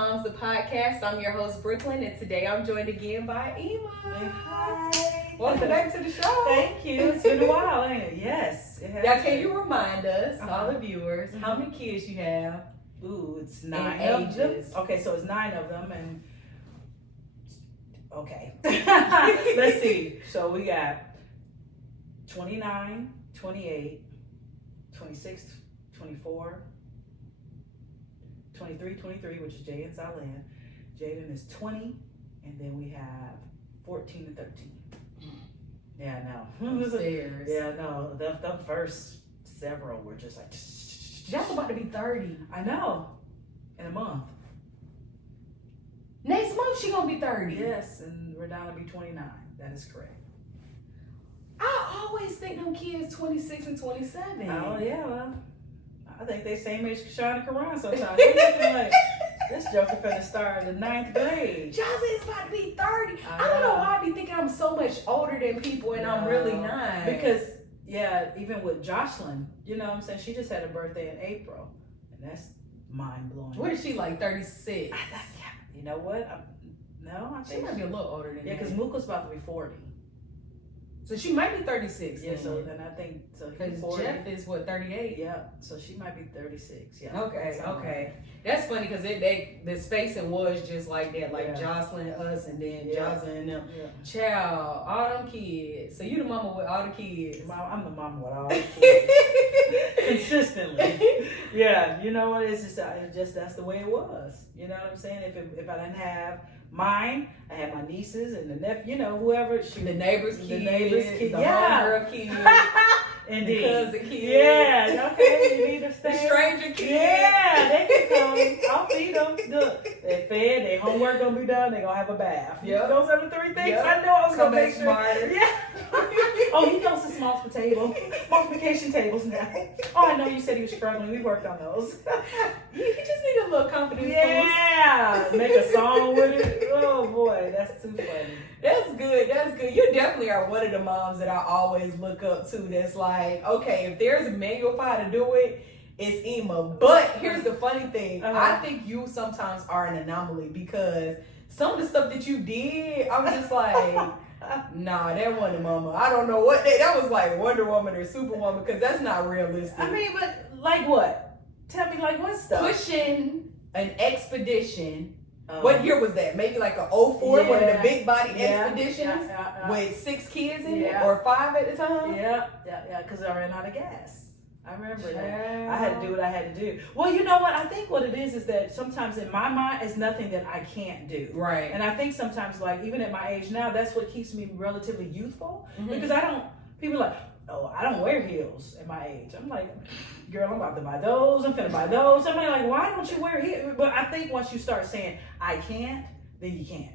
Moms, the podcast. I'm your host, Brooklyn, and today I'm joined again by Ema. Hi. Welcome back to the show. Thank you. It's been a while, ain't it? Yes. It has Now, been. can you remind us, all the viewers, how many kids you have? Ooh, it's 9 And of them. ages. Okay, so it's 9 of them, and okay. Let's see. So we got 29, 28, 26, 24, 23, which is Jay and Silan. Jaden is 20, and then we have 14 and 13. Yeah, I know. Upstairs. Yeah, no. The first several were just like. That's about to be 30. I know. In a month. Next month, she gonna be 30. Yes, and we're down to be 29. That is correct. I always think them kids 26 and 27. Oh, yeah, well, I think they same age Cassandra and Karan sometimes. They looking like, this joker finna start in the 9th grade. Jazzy is about to be 30. I don't know why I be thinking I'm so much older than people and I'm really not. Because, yeah, even with Jocelyn, you know what I'm saying? She just had a birthday in April. And that's mind-blowing. What is she, like 36? You know what? I She think might be a little older than yeah, that. because Mooka's about to be 40. So she might be 36. Yeah, then. so then I think so. Because 40. Jeff is what, 38? Yeah, so she might be 36. Yeah. Okay. That's funny because the spacing was just like that, like Yeah. Jocelyn, us, and then Yeah. Jocelyn and them. Yeah. Child, all them kids. So you the mama with all the kids. I'm the mama with all the kids. Consistently. Yeah, you know what? It's just that's the way it was. You know what I'm saying? If I didn't have mine, I had my nieces and the nephew, whoever. The neighbor's kids. The neighbor's kids. The Yeah. homegirl kids. Indeed. The cousin kids. Yeah, okay, you need to stay. The stranger kids. Yeah, they can come. I'll feed them. Look, they're fed, their homework gonna be done, they're gonna have a bath. Yep. Those are the 3 things Yep. I know I was Come gonna make back sure. smarter. Yeah. Oh, he knows the multiplication tables now. Oh, I know you said he was struggling. We worked on those. You just need a little confidence boost. Yeah. Make a song with it. Oh boy, that's too funny. That's good. You definitely are one of the moms that I always look up to. That's like, okay, if there's a manual for how to do it, it's Ema. But here's the funny thing. I think you sometimes are an anomaly because some of the stuff that you did, I'm just like, nah, that wasn't mama. I don't know what that was like Wonder Woman or Superwoman because that's not realistic. I mean, but like what? Tell me like what stuff? Pushing an expedition. What year was that? Maybe like a 04, one of the big body expeditions with 6 kids in it or 5 at the time? Yeah, because I ran out of gas. I remember that. I had to do what I had to do. Well, you know what? I think what it is that sometimes in my mind, it's nothing that I can't do. Right. And I think sometimes, like, even at my age now, that's what keeps me relatively youthful. Mm-hmm. Because people are like, oh, I don't wear heels at my age. I'm like, girl, I'm about to buy those. I'm finna buy those. Somebody like, why don't you wear heels? But I think once you start saying, I can't, then you can't.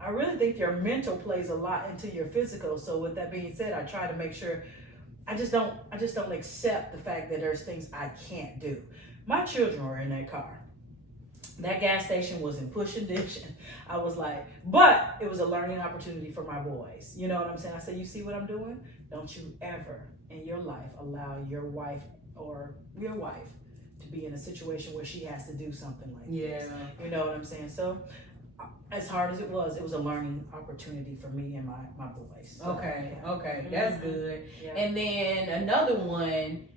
I really think your mental plays a lot into your physical. So with that being said, I try to make sure I just don't accept the fact that there's things I can't do. My children were in that car. That gas station was in push addiction. I was like, but it was a learning opportunity for my boys. You know what I'm saying? I said, you see what I'm doing? Don't you ever in your life allow your wife to be in a situation where she has to do something like this. You know what I'm saying? So as hard as it was a learning opportunity for me and my boys. So, Okay, that's good. Yeah. And then another one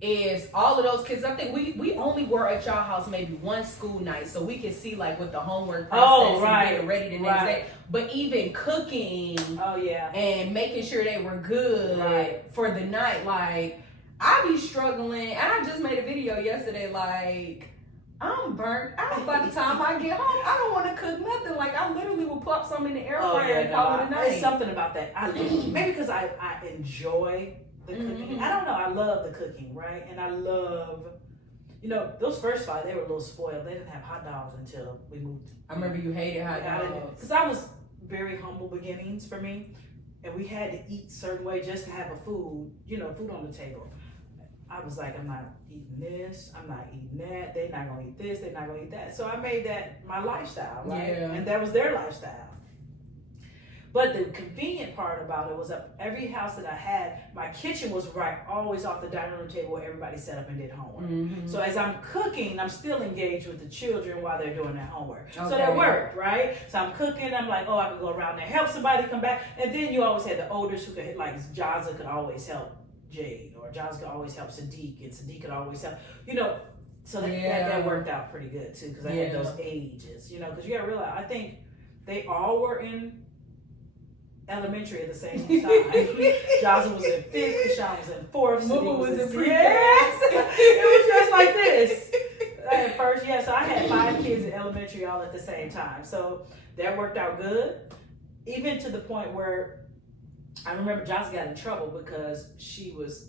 is all of those kids. I think we only were at y'all house maybe one school night, so we could see like with the homework process and getting ready the next day. But even cooking, and making sure they were good for the night. Like I be struggling, and I just made a video yesterday. Like I'm burnt out by the time I get home. I don't want to cook nothing. Like I literally will pop some in the air fryer and call it a night. It's something about that. Maybe because I enjoy the cooking. I don't know. I love the cooking, right? And I love, those first 5, they were a little spoiled. They didn't have hot dogs until we moved. I remember you hated hot dogs. Because I was very humble beginnings for me. And we had to eat a certain way just to have food on the table. I was like, I'm not eating this, I'm not eating that, they're not going to eat this, they're not going to eat that. So I made that my lifestyle, right? Yeah. And that was their lifestyle. But the convenient part about it was that every house that I had, my kitchen was right always off the dining room table where everybody sat up and did homework. Mm-hmm. So as I'm cooking, I'm still engaged with the children while they're doing their homework. Okay. So that worked, right? So I'm cooking, I'm like, oh, I can go around there, help somebody come back. And then you always had the oldest who could, like Jaza could always help Jade, or Jaza could always help Sadiq, and Sadiq could always help, so that worked out pretty good too, because I had those ages, because you gotta realize, I think they all were in elementary at the same time. Jaza was in 5th, Kashawn was in 4th, Mama was in pre-K. Yes, it was just like this. At first, so I had 5 kids in elementary all at the same time, so that worked out good. Even to the point where I remember Jaza got in trouble because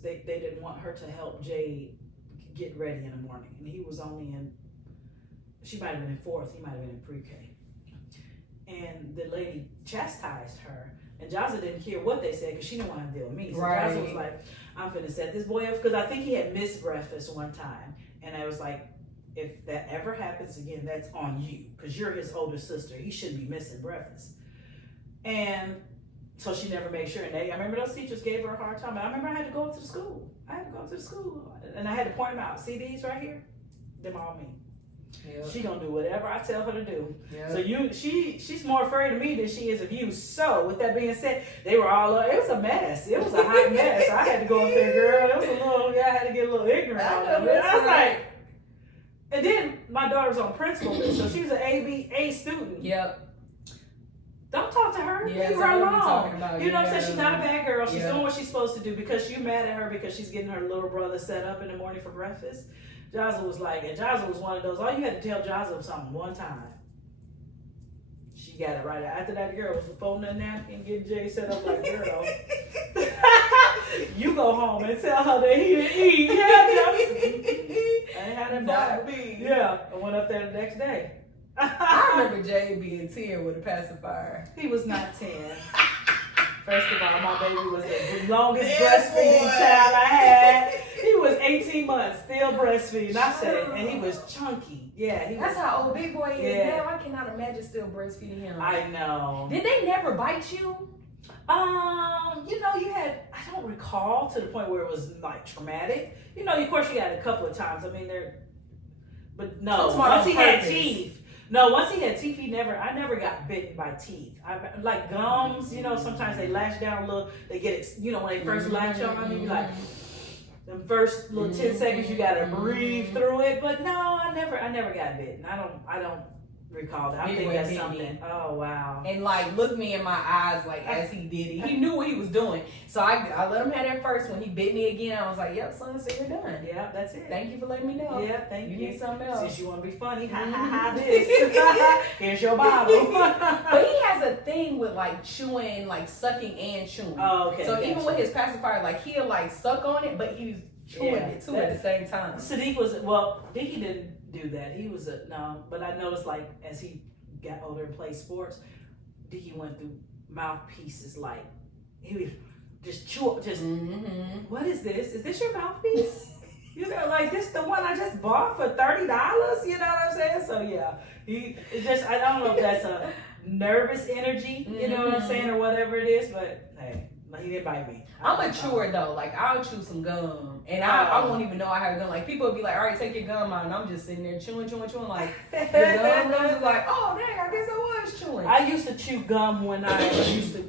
they didn't want her to help Jade get ready in the morning, and he was only she might have been in 4th, he might have been in pre-K. And the lady chastised her, and Jaza didn't care what they said because she didn't want to deal with me. So Jaza was like, I'm finna set this boy up, because I think he had missed breakfast one time, and I was like, if that ever happens again, that's on you, because you're his older sister. He shouldn't be missing breakfast. And so she never made sure. And I remember those teachers gave her a hard time. And I remember I had to go up to the school. And I had to point them out. See these right here? Them all me. Yep. She gonna do whatever I tell her to do. Yep. So she's more afraid of me than she is of you. So with that being said, they were all it was a mess. It was a hot mess. I had to go up there, girl. It was a little. I had to get a little ignorant. I was like, and then my daughter's on principal list, so she was an A student. Yep. Don't talk to her. Yeah, leave her alone. You know what I'm saying? She's not a bad girl. She's doing what she's supposed to do, because you're mad at her because she's getting her little brother set up in the morning for breakfast. Jaza was like, and Jaza was one of those, all you had to tell Jaza something one time. She got it right. After that, the girl was folding a napkin, getting Jay set up like, girl, you go home and tell her that he didn't eat. I ain't had that not me. Yeah, I went up there the next day. I remember Jay being 10 with a pacifier. He was not 10. First of all, my baby was the longest breastfeeding child I had. He was 18 months, still breastfeeding. I said, and he was chunky. Yeah, that's how old Big Boy is now. I cannot imagine still breastfeeding him. I know. Did they never bite you? You had, I don't recall to the point where it was like traumatic. Of course you had a couple of times. I mean, but no, once he had teeth. No, once he had teeth, I never got bitten by teeth. Like gums, sometimes they lash down a little, they get it, when they first latch on you, like, the first little 10 seconds, you gotta breathe through it. But no, I never got bitten. I don't recall that. I think that's something. Oh, wow. And like, look me in my eyes, like, as he did it. He knew what he was doing. So I let him have that first. When he bit me again, I was like, yep, son, so you're done. Yeah, that's it. Thank you for letting me know. Yeah, thank you. You need something else. Since you want to be funny, this. Here's your bottle. But he has a thing with like chewing, like sucking and chewing. Oh, okay. So even with his pacifier, like he'll like suck on it, but he's chewing it too at the same time. Dickie didn't do that. He was but I noticed like as he got older and played sports, Dickie went through mouthpieces, like he would just chew up, what is this? Is this your mouthpiece? Like this the one I just bought for $30, you know what I'm saying? So yeah, I don't know if that's a nervous energy, you know what I'm saying, or whatever it is, but hey, he didn't bite me. I'm a chewer though. Like I'll chew some gum, and I won't even know I have a gum. Like people would be like, "All right, take your gum out," and I'm just sitting there chewing. Like the gum is like, "Oh dang, I guess I was chewing." I used to chew gum when I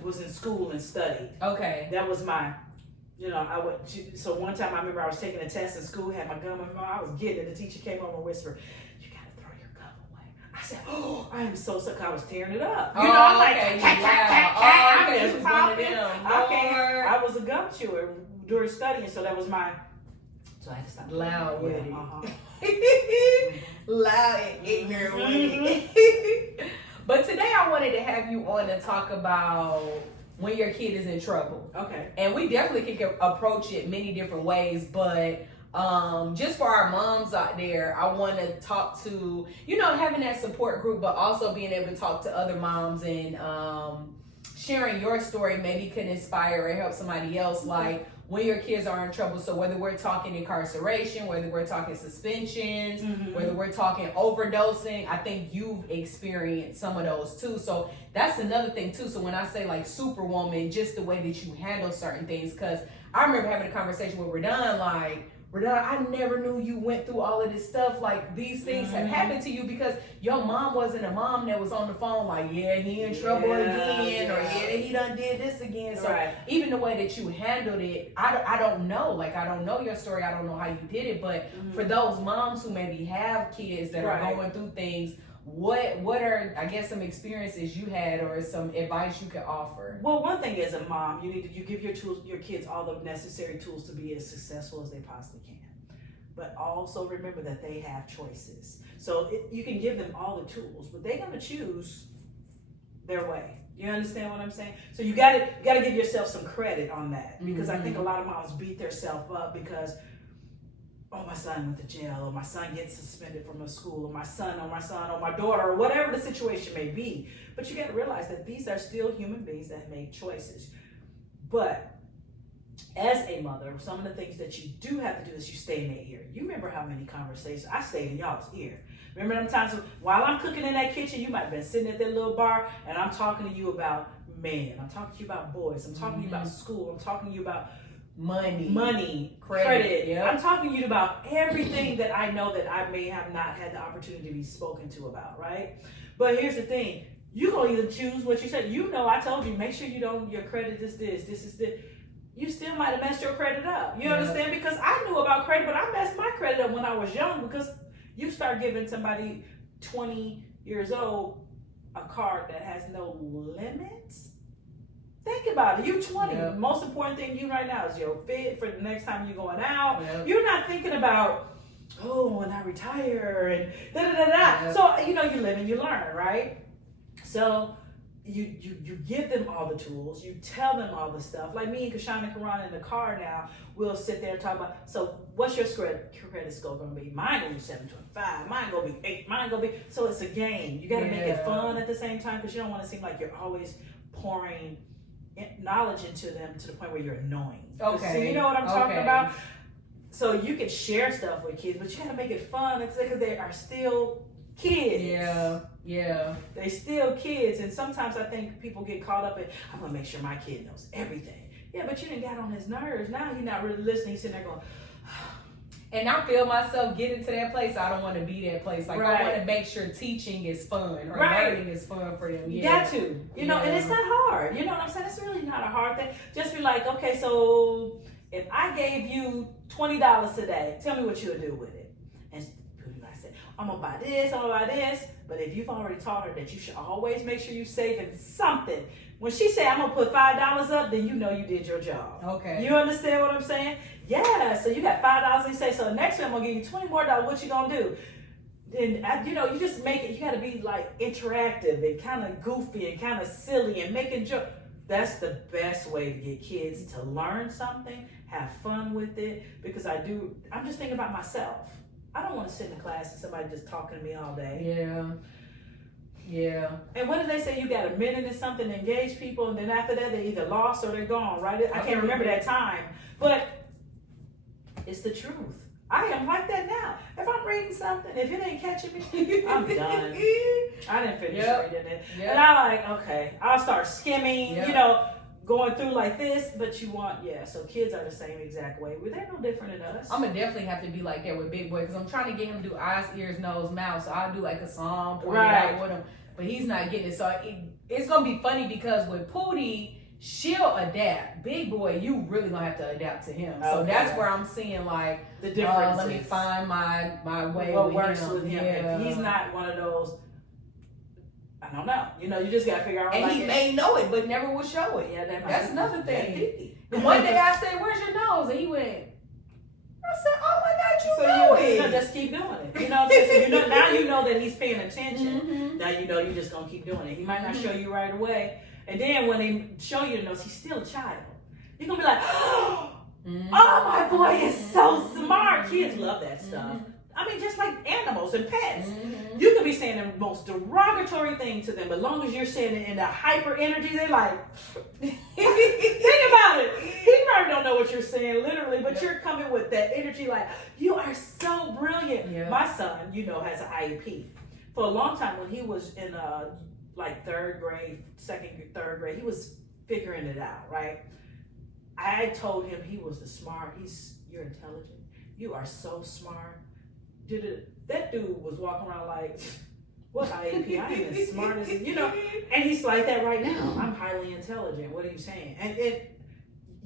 was in school and studied. Okay, that was my. I would. So one time I remember I was taking a test in school, had my gum in my mouth. I was getting it. The teacher came over and whispered, "You gotta throw your gum away." I said, "Oh, I am so sick." I was tearing it up. I'm like, I was a gum chewer during studying, so that was my. So I had to stop. Loud with it. Loud and ignorant with it. But today I wanted to have you on to talk about when your kid is in trouble. Okay. And we definitely can approach it many different ways, but just for our moms out there, I want to talk to, having that support group, but also being able to talk to other moms and sharing your story maybe can inspire or help somebody else. Like when your kids are in trouble. So whether we're talking incarceration, whether we're talking suspensions, whether we're talking overdosing, I think you've experienced some of those too. So that's another thing too. So when I say like superwoman, just the way that you handle certain things, because I remember having a conversation with Redon, like, Redon, I never knew you went through all of this stuff. Like, these things have happened to you because your mom wasn't a mom that was on the phone like, yeah, he in trouble again, or yeah, he done did this again. So even the way that you handled it, I don't know. Like, I don't know your story. I don't know how you did it. But for those moms who maybe have kids that are going through things, what are, I guess, some experiences you had or some advice you could offer? Well, one thing as a mom, you give your kids all the necessary tools to be as successful as they possibly can. But also remember that they have choices. So you can give them all the tools, but they're gonna choose their way. You understand what I'm saying? So you gotta give yourself some credit on that, because I think a lot of moms beat themselves up because, oh, my son went to jail, or my son gets suspended from a school, or my son, or my daughter, or whatever the situation may be. But you got to realize that these are still human beings that make choices. But as a mother, some of the things that you do have to do is you stay in their ear. You remember how many conversations I stayed in y'all's ear. Remember them times while I'm cooking in that kitchen, you might have been sitting at that little bar, and I'm talking to you about men. I'm talking to you about boys. I'm talking to you about school. I'm talking to you about money, credit. Yep. I'm talking to you about everything that I know that I may have not had the opportunity to be spoken to about, right? But here's the thing. You're going to either choose what you said. You know, I told you, make sure you don't, your credit is this is this. You still might have messed your credit up. You understand? Because I knew about credit, but I messed my credit up when I was young, because you start giving somebody 20 years old a card that has no limits. Think about it. You're 20. Yep. The most important thing to you right now is your fit for the next time you're going out. Yep. You're not thinking about, oh, when I retire and da-da-da-da. Yep. So, you live and you learn, right? So you give them all the tools. You tell them all the stuff. Like me and Cassandra can run in the car now. We'll sit there and talk about, so what's your credit score going to be? Mine going to be 725. Mine going to be 8. Mine going to be, so it's a game. You got to make it fun at the same time, because you don't want to seem like you're always pouring knowledge into them to the point where you're annoying. Okay. So you know what I'm talking about? So you can share stuff with kids, but you gotta make it fun, because they are still kids. Yeah. They still kids, and sometimes I think people get caught up in, I'm gonna make sure my kid knows everything. Yeah, but you didn't got on his nerves. Now he's not really listening. He's sitting there going, and I feel myself getting to that place. I don't want to be that place. Like, I want to make sure teaching is fun, or learning is fun for them. You got to, and it's not hard. You know what I'm saying? It's really not a hard thing. Just be like, okay, so if I gave you $20 today, tell me what you would do with it. And I said, I'm gonna buy this, I'm gonna buy this. But if you've already taught her that you should always make sure you're saving something, when she say I'm gonna put $5 up, then you know you did your job. Okay. You understand what I'm saying? Yeah. So you got $5, and you say, so next time I'm gonna give you $20 more. What you gonna do? Then you just make it. You got to be like interactive and kind of goofy and kind of silly and making jokes. That's the best way to get kids to learn something, have fun with it. Because I'm just thinking about myself. I don't want to sit in a class and somebody just talking to me all day. Yeah. And what did they say? You got a minute and something to engage people, and then after that they either lost or they're gone, right? I can't remember that time, but it's the truth. I am like that now. If I'm reading something, if it ain't catching me, I'm done. I didn't finish reading it. Yep. And I'm like, okay, I'll start skimming, going through like this, but so kids are the same exact way. Well, they're no different than us. I'm going to definitely have to be like that with Big Boy, because I'm trying to get him to do eyes, ears, nose, mouth. So I'll do like a song, point it out with him, but he's not getting it. So it's going to be funny, because with Pootie, she'll adapt. Big Boy, you really gonna have to adapt to him. So that's where I'm seeing like the difference. Let me find my way. What works with him? If he's not one of those, I don't know. You just gotta figure out. And he may know it, but never will show it. Yeah, that's another thing. One day I said, "Where's your nose?" And he went. I said, "Oh my God, you know it." Just keep doing it. You know what I'm saying? So now you know that he's paying attention. Mm-hmm. Now you're just gonna keep doing it. He might not show you right away. And then when they show you the nose, he's still a child. You're going to be like, oh, my boy is so smart. Kids love that stuff. I mean, just like animals and pets. You could be saying the most derogatory thing to them, but as long as you're saying it in a hyper energy, they're like, think about it. He probably don't know what you're saying literally, but you're coming with that energy like, you are so brilliant. Yeah. My son, has an IEP. For a long time when he was in like third grade, third grade, he was figuring it out, right? I told him he was you're intelligent. You are so smart. That dude was walking around like, what IEP? I ain't as smart as, and he's like that right now. I'm highly intelligent. What are you saying? And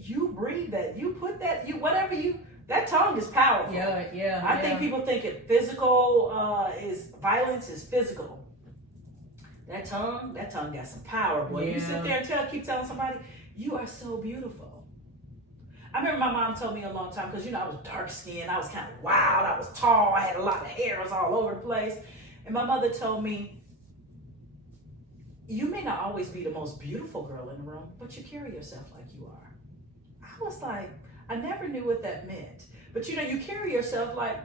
you breathe that, you put that, that tongue is powerful. Yeah. I think people think violence is physical. That tongue got some power, boy. Yeah. You sit there and keep telling somebody, you are so beautiful. I remember my mom told me a long time, because I was dark skinned, I was kind of wild, I was tall, I had a lot of hair, I was all over the place. And my mother told me, you may not always be the most beautiful girl in the room, but you carry yourself like you are. I was like, I never knew what that meant. But you carry yourself like,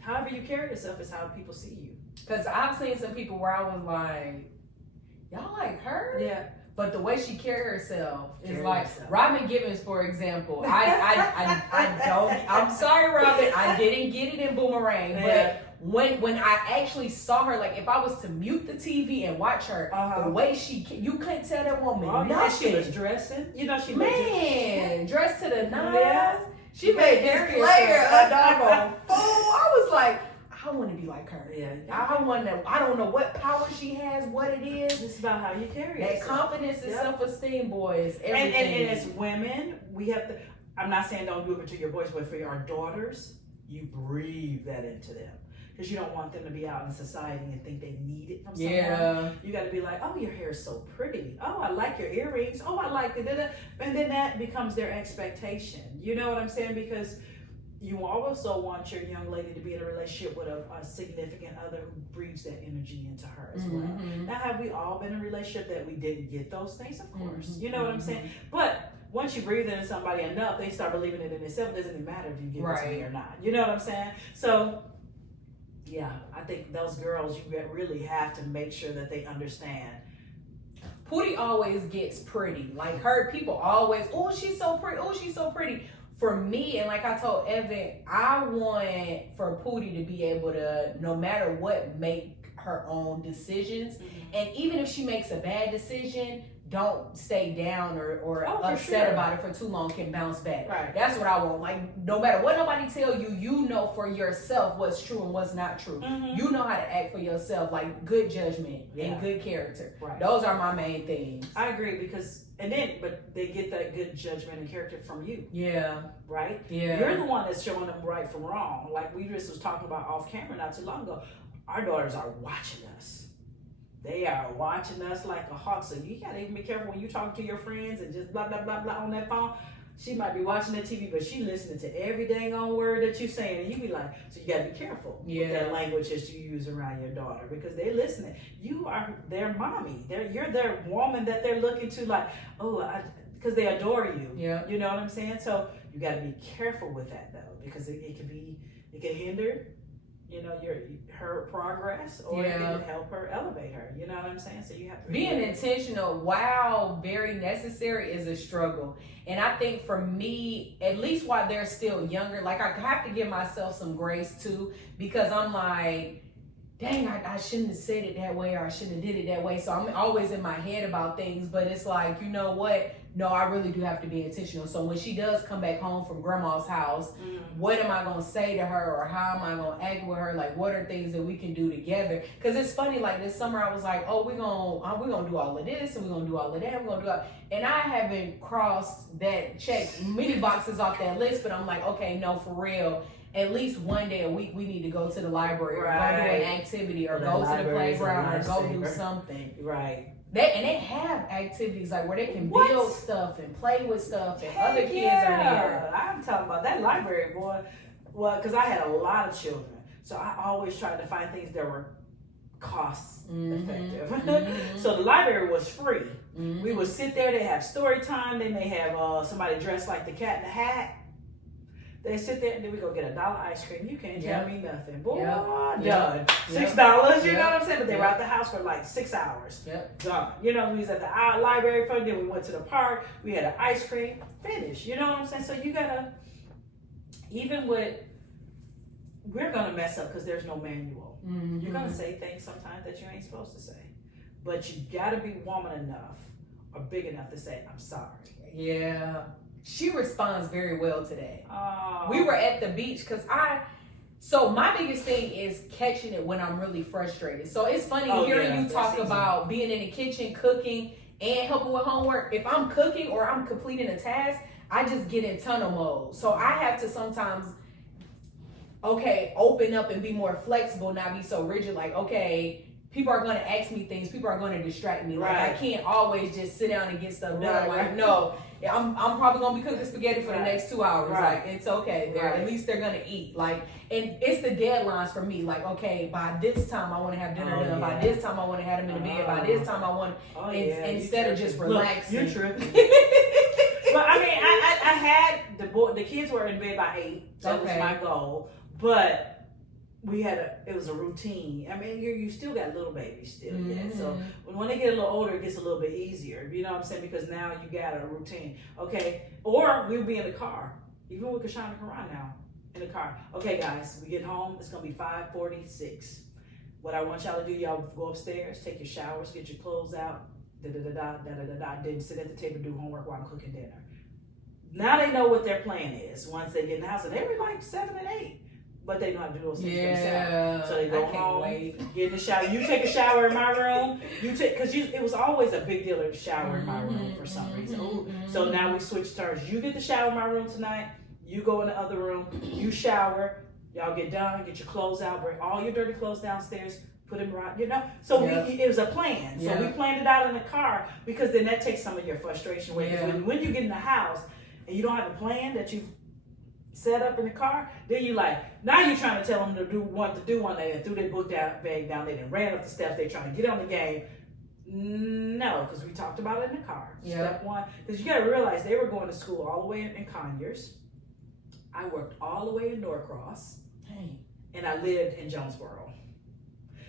however you carry yourself is how people see you. Because I've seen some people where I was like, y'all like her? Yeah. But the way she carry herself is like Robin Givens, for example. I'm sorry, Robin, I didn't get it in Boomerang, but when I actually saw her, like if I was to mute the TV and watch her, the way you couldn't tell that woman nothing. She was dressing. Dressed to the nines. Yeah. She made this player a doggone fool. I was like, I want to be like her. Yeah. I don't know what power she has, what it is. It's about how you carry yourself. That confidence and self-esteem, boys. Everything. And as women, we have to, I'm not saying don't do it to your boys, but for our daughters, you breathe that into them. Because you don't want them to be out in society and think they need it from someone. Yeah. You got to be like, oh, your hair is so pretty. Oh, I like your earrings. Oh, I like it. And then that becomes their expectation. You know what I'm saying? Because you also want your young lady to be in a relationship with a significant other who breathes that energy into her as well. Now, have we all been in a relationship that we didn't get those things? Of course. You know what I'm saying? But once you breathe it into somebody enough, they start believing it in themselves. It doesn't matter if you give it to me or not. You know what I'm saying? So, yeah, I think those girls, you really have to make sure that they understand. Pootie always gets pretty. Like her, people always, oh, she's so pretty. Oh, she's so pretty. For me, and like I told Evan, I want for Pootie to be able to, no matter what, make her own decisions. And even if she makes a bad decision, don't stay down or upset about it for too long, can bounce back. Right. That's what I want. Like, no matter what nobody tell you, you know for yourself what's true and what's not true. You know how to act for yourself, like good judgment and good character. Right. Those are my main things. I agree, because but they get that good judgment and character from you. Yeah. Right? Yeah. You're the one that's showing them right from wrong. Like we just was talking about off camera not too long ago. Our daughters are watching us. They are watching us like a hawk. So you gotta even be careful when you talk to your friends and just blah, blah, blah, blah on that phone. She might be watching the TV, but she listening to every dang on word that you're saying. And you be like, so you gotta be careful with that language that you use around your daughter, because they're listening. You are their mommy. You're their woman that they're looking to, like, because they adore you. Yeah. You know what I'm saying? So you gotta be careful with that though, because it can hinder, her progress, or it can help her elevate her. You know what I'm saying? So you have to being intentional, while very necessary, is a struggle. And I think for me, at least while they're still younger, like I have to give myself some grace too, because I'm like, dang, I shouldn't have said it that way, or I shouldn't have did it that way. So I'm always in my head about things, but it's like, you know what? No, I really do have to be intentional. So when she does come back home from grandma's house, what am I going to say to her, or how am I going to act with her? Like, what are things that we can do together? Because it's funny, like this summer I was like, oh, we're going to do all of this, and we're going to do all of that, we're going to do all. And I haven't checked many boxes off that list, but I'm like, okay, no, for real. At least one day a week we need to go to the library, or go do an activity, or go to the playground, or go do something. Right. They have activities like where they can build stuff and play with stuff, and other kids are there. I'm talking about that library, boy. Well, because I had a lot of children, so I always tried to find things that were cost effective. So the library was free. We would sit there. They have story time. They may have somebody dressed like the Cat in the Hat. They sit there and then we go get $1 ice cream. You can't tell me nothing. Boy, done. Yep. $6, you know what I'm saying? But they were at the house for like 6 hours. Yep. Done. You know, we was at the library for then we went to the park. We had an ice cream. Finished. You know what I'm saying? So you gotta, even with, we're gonna mess up because there's no manual. Mm-hmm. You're gonna say things sometimes that you ain't supposed to say. But you gotta be woman enough or big enough to say, I'm sorry. Yeah. She responds very well today. Oh. We were at the beach because so my biggest thing is catching it when I'm really frustrated. So it's funny hearing you talk about being in the kitchen, cooking, and helping with homework. If I'm cooking or I'm completing a task, I just get in tunnel mode. So I have to sometimes, open up and be more flexible, not be so rigid. Like, people are going to ask me things. People are going to distract me. Like, I can't always just sit down and get stuff done. Like, no, I'm probably going to be cooking spaghetti for the next 2 hours. Like, it's okay. At least they're going to eat. Like, and it's the deadlines for me. Like, by this time I want to have dinner done. By this time I want to have them in the bed. By this time I want, instead of just relaxing. Look, you're tripping. But I mean, I had the kids were in bed by 8. That was my goal. But we had it was a routine. I mean, you still got little babies still yet. So when they get a little older, it gets a little bit easier. You know what I'm saying? Because now you got a routine. Or we'll be in the car. Even with Cassandra and Karan now. In the car. Okay, guys, we get home. It's going to be 5:46. What I want y'all to do, y'all go upstairs, take your showers, get your clothes out, then sit at the table, do homework while I'm cooking dinner. Now they know what their plan is once they get in the house. And they were like 7 and 8. But they know how to do those things themselves. So they go home, get in the shower. You take a shower in my room. Because it was always a big deal to shower in my room for some reason. So now we switch turns. You get the shower in my room tonight. You go in the other room. You shower. Y'all get done. Get your clothes out. Bring all your dirty clothes downstairs. Put them right. You know. So it was a plan. So we planned it out in the car because then that takes some of your frustration away. Because when you get in the house and you don't have a plan that you've set up in the car, then you now you're trying to tell them to do what to do one day and threw their book bag down there and ran up the steps. They're trying to get on the game. No, because we talked about it in the car. Step one, because you got to realize they were going to school all the way in Conyers. I worked all the way in Norcross, and I lived in Jonesboro.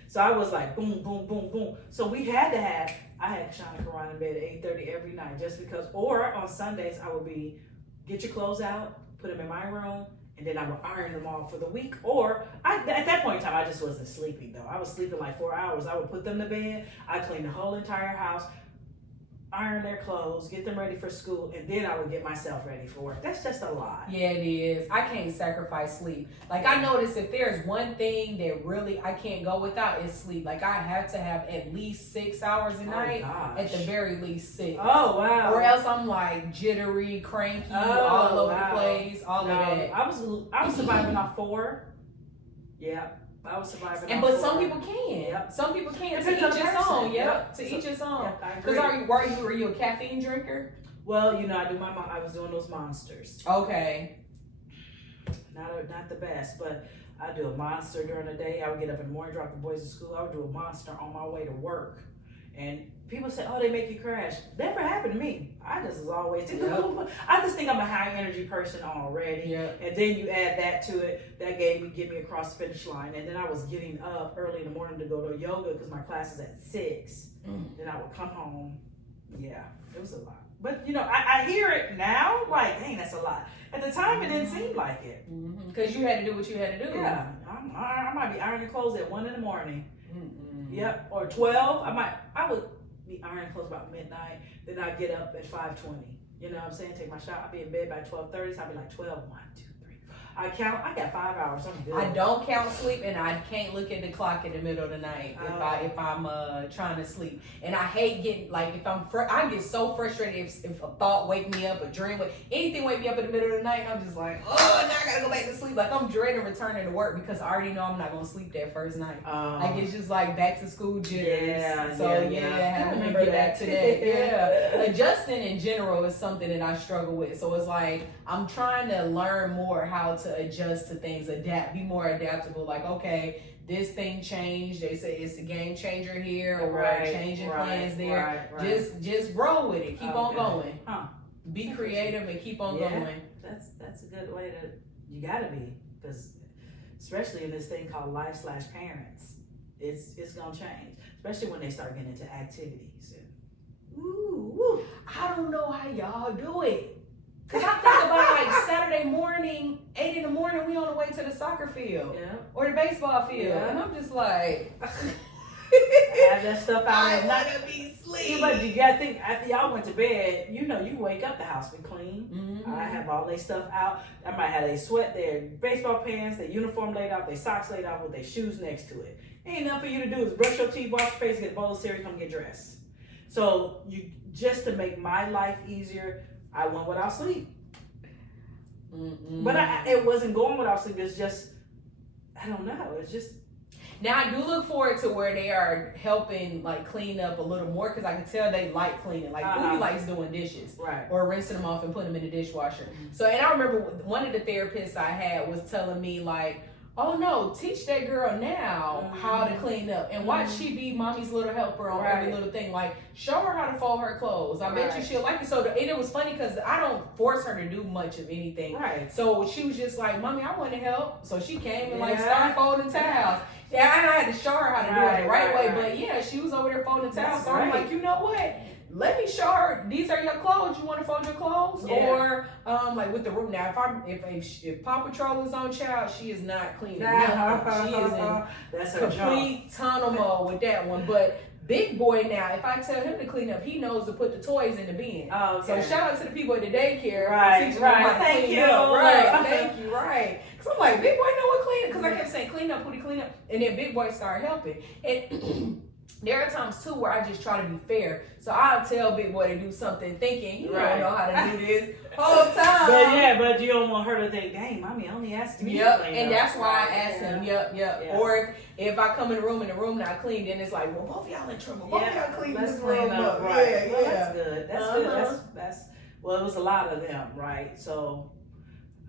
So I was like boom, boom, boom, boom. So we had to have. I had Sean and Karan in bed at 8:30 every night, just because. Or on Sundays I would get your clothes out, put them in my room, and then I would iron them all for the week. Or at that point in time, I just wasn't sleeping though. I was sleeping like 4 hours. I would put them to bed. I clean the whole entire house, iron their clothes, get them ready for school, and then I would get myself ready for work. That's just a lot. Yeah, it is. I can't sacrifice sleep. Like, I notice if there's one thing that really I can't go without, it's sleep. Like, I have to have at least 6 hours a night. At the very least 6. Oh, wow. Or else I'm like jittery, cranky, all over the place, all of that. I was surviving off 4. Yeah. I was surviving. But some people can. Some people can. To each his own. To each his own. Because were you a caffeine drinker? Well, I was doing those monsters. Okay. Not the best, but I do a monster during the day. I would get up in the morning, drop the boys to school. I would do a monster on my way to work. And people say, "Oh, they make you crash." Never happened to me. I just was always. I just think I'm a high energy person already. And then you add that to it. That get me across the finish line. And then I was getting up early in the morning to go to yoga because my class is at 6. Then I would come home. Yeah, it was a lot. But I hear it now. Like, dang, that's a lot. At the time, it didn't seem like it. Because you had to do what you had to do. Yeah, I might be ironing clothes at 1 a.m. Yep, or 12. I would be ironing clothes about midnight. Then I'd get up at 5:20. You know what I'm saying? Take my shower. I'd be in bed by 12:30. So I'd be like 12, 1, 2, 3. I count. I got 5 hours. I'm good. I don't count sleep, and I can't look at the clock in the middle of the night if I'm trying to sleep. And I hate getting if I get so frustrated if a thought wake me up, a dream, anything wake me up in the middle of the night, and I'm just like, oh, now I gotta go back to sleep. Like, I'm dreading returning to work because I already know I'm not gonna sleep that first night. Like, it's just like back to school jitters. Having to get back to that. Adjusting in general is something that I struggle with. So it's like I'm trying to learn more how to adjust to things, adapt, be more adaptable. Like, okay, this thing changed. They say it's a game changer here, or we're changing plans there. Just roll with it. Keep on going. Be creative and keep on going. That's a good way to You gotta be, because especially in this thing called life/parents, it's gonna change, especially when they start getting into activities. Ooh, I don't know how y'all do it. Cause I think about like Saturday morning, 8 in the morning, we on the way to the soccer field or the baseball field, and I'm just like, have that stuff out I at night. wanna be sleep. But you gotta think, after y'all went to bed, you wake up, the house be clean. Mm-hmm. I have all their stuff out. I might have their sweat, their baseball pants, their uniform laid out, their socks laid out with their shoes next to it. Ain't nothing for you to do is brush your teeth, wash your face, get a bowl of cereal, come get dressed. So just to make my life easier, I went without sleep. But it wasn't going without sleep. It's just, I don't know. It's just. Now I do look forward to where they are helping like clean up a little more, because I can tell they like cleaning. Like Booty likes doing dishes, right, or rinsing them off and putting them in the dishwasher. So, and I remember one of the therapists I had was telling me like, oh no, teach that girl now how to clean up, and watch she be mommy's little helper on every little thing. Like, show her how to fold her clothes. I bet you she'll like it. So, and it was funny because I don't force her to do much of anything. Right. So she was just like, mommy, I want to help. So she came and like started folding towels. Yeah, and I had to show her how to do it the right way. But yeah, she was over there folding towels. So I'm like, you know what? Let me show her. These are your clothes. You want to fold your clothes, or like with the room. Now, if Paw Patrol is on child, she is not cleaning. She is in complete tunnel mode with that one. But Big Boy now, if I tell him to clean up, he knows to put the toys in the bin. Oh, okay. So shout out to the people at the daycare. Right. Thank you. Thank you. Right. Because I'm like, Big Boy know what clean up. Because I kept saying, clean up, Pootie, clean up. And then Big Boy started helping. And there are times too where I just try to be fair. So I'll tell Big Boy to do something thinking he don't know how to do this whole time. But you don't want her to think, dang, mommy only asked me to clean and up. That's why I asked him, Or if I come in the room and the room not clean, then it's like, well, both of y'all in trouble. Both of y'all clean this room up. Right. Well, that's good. That's good. That's well, it was a lot of them, right? So,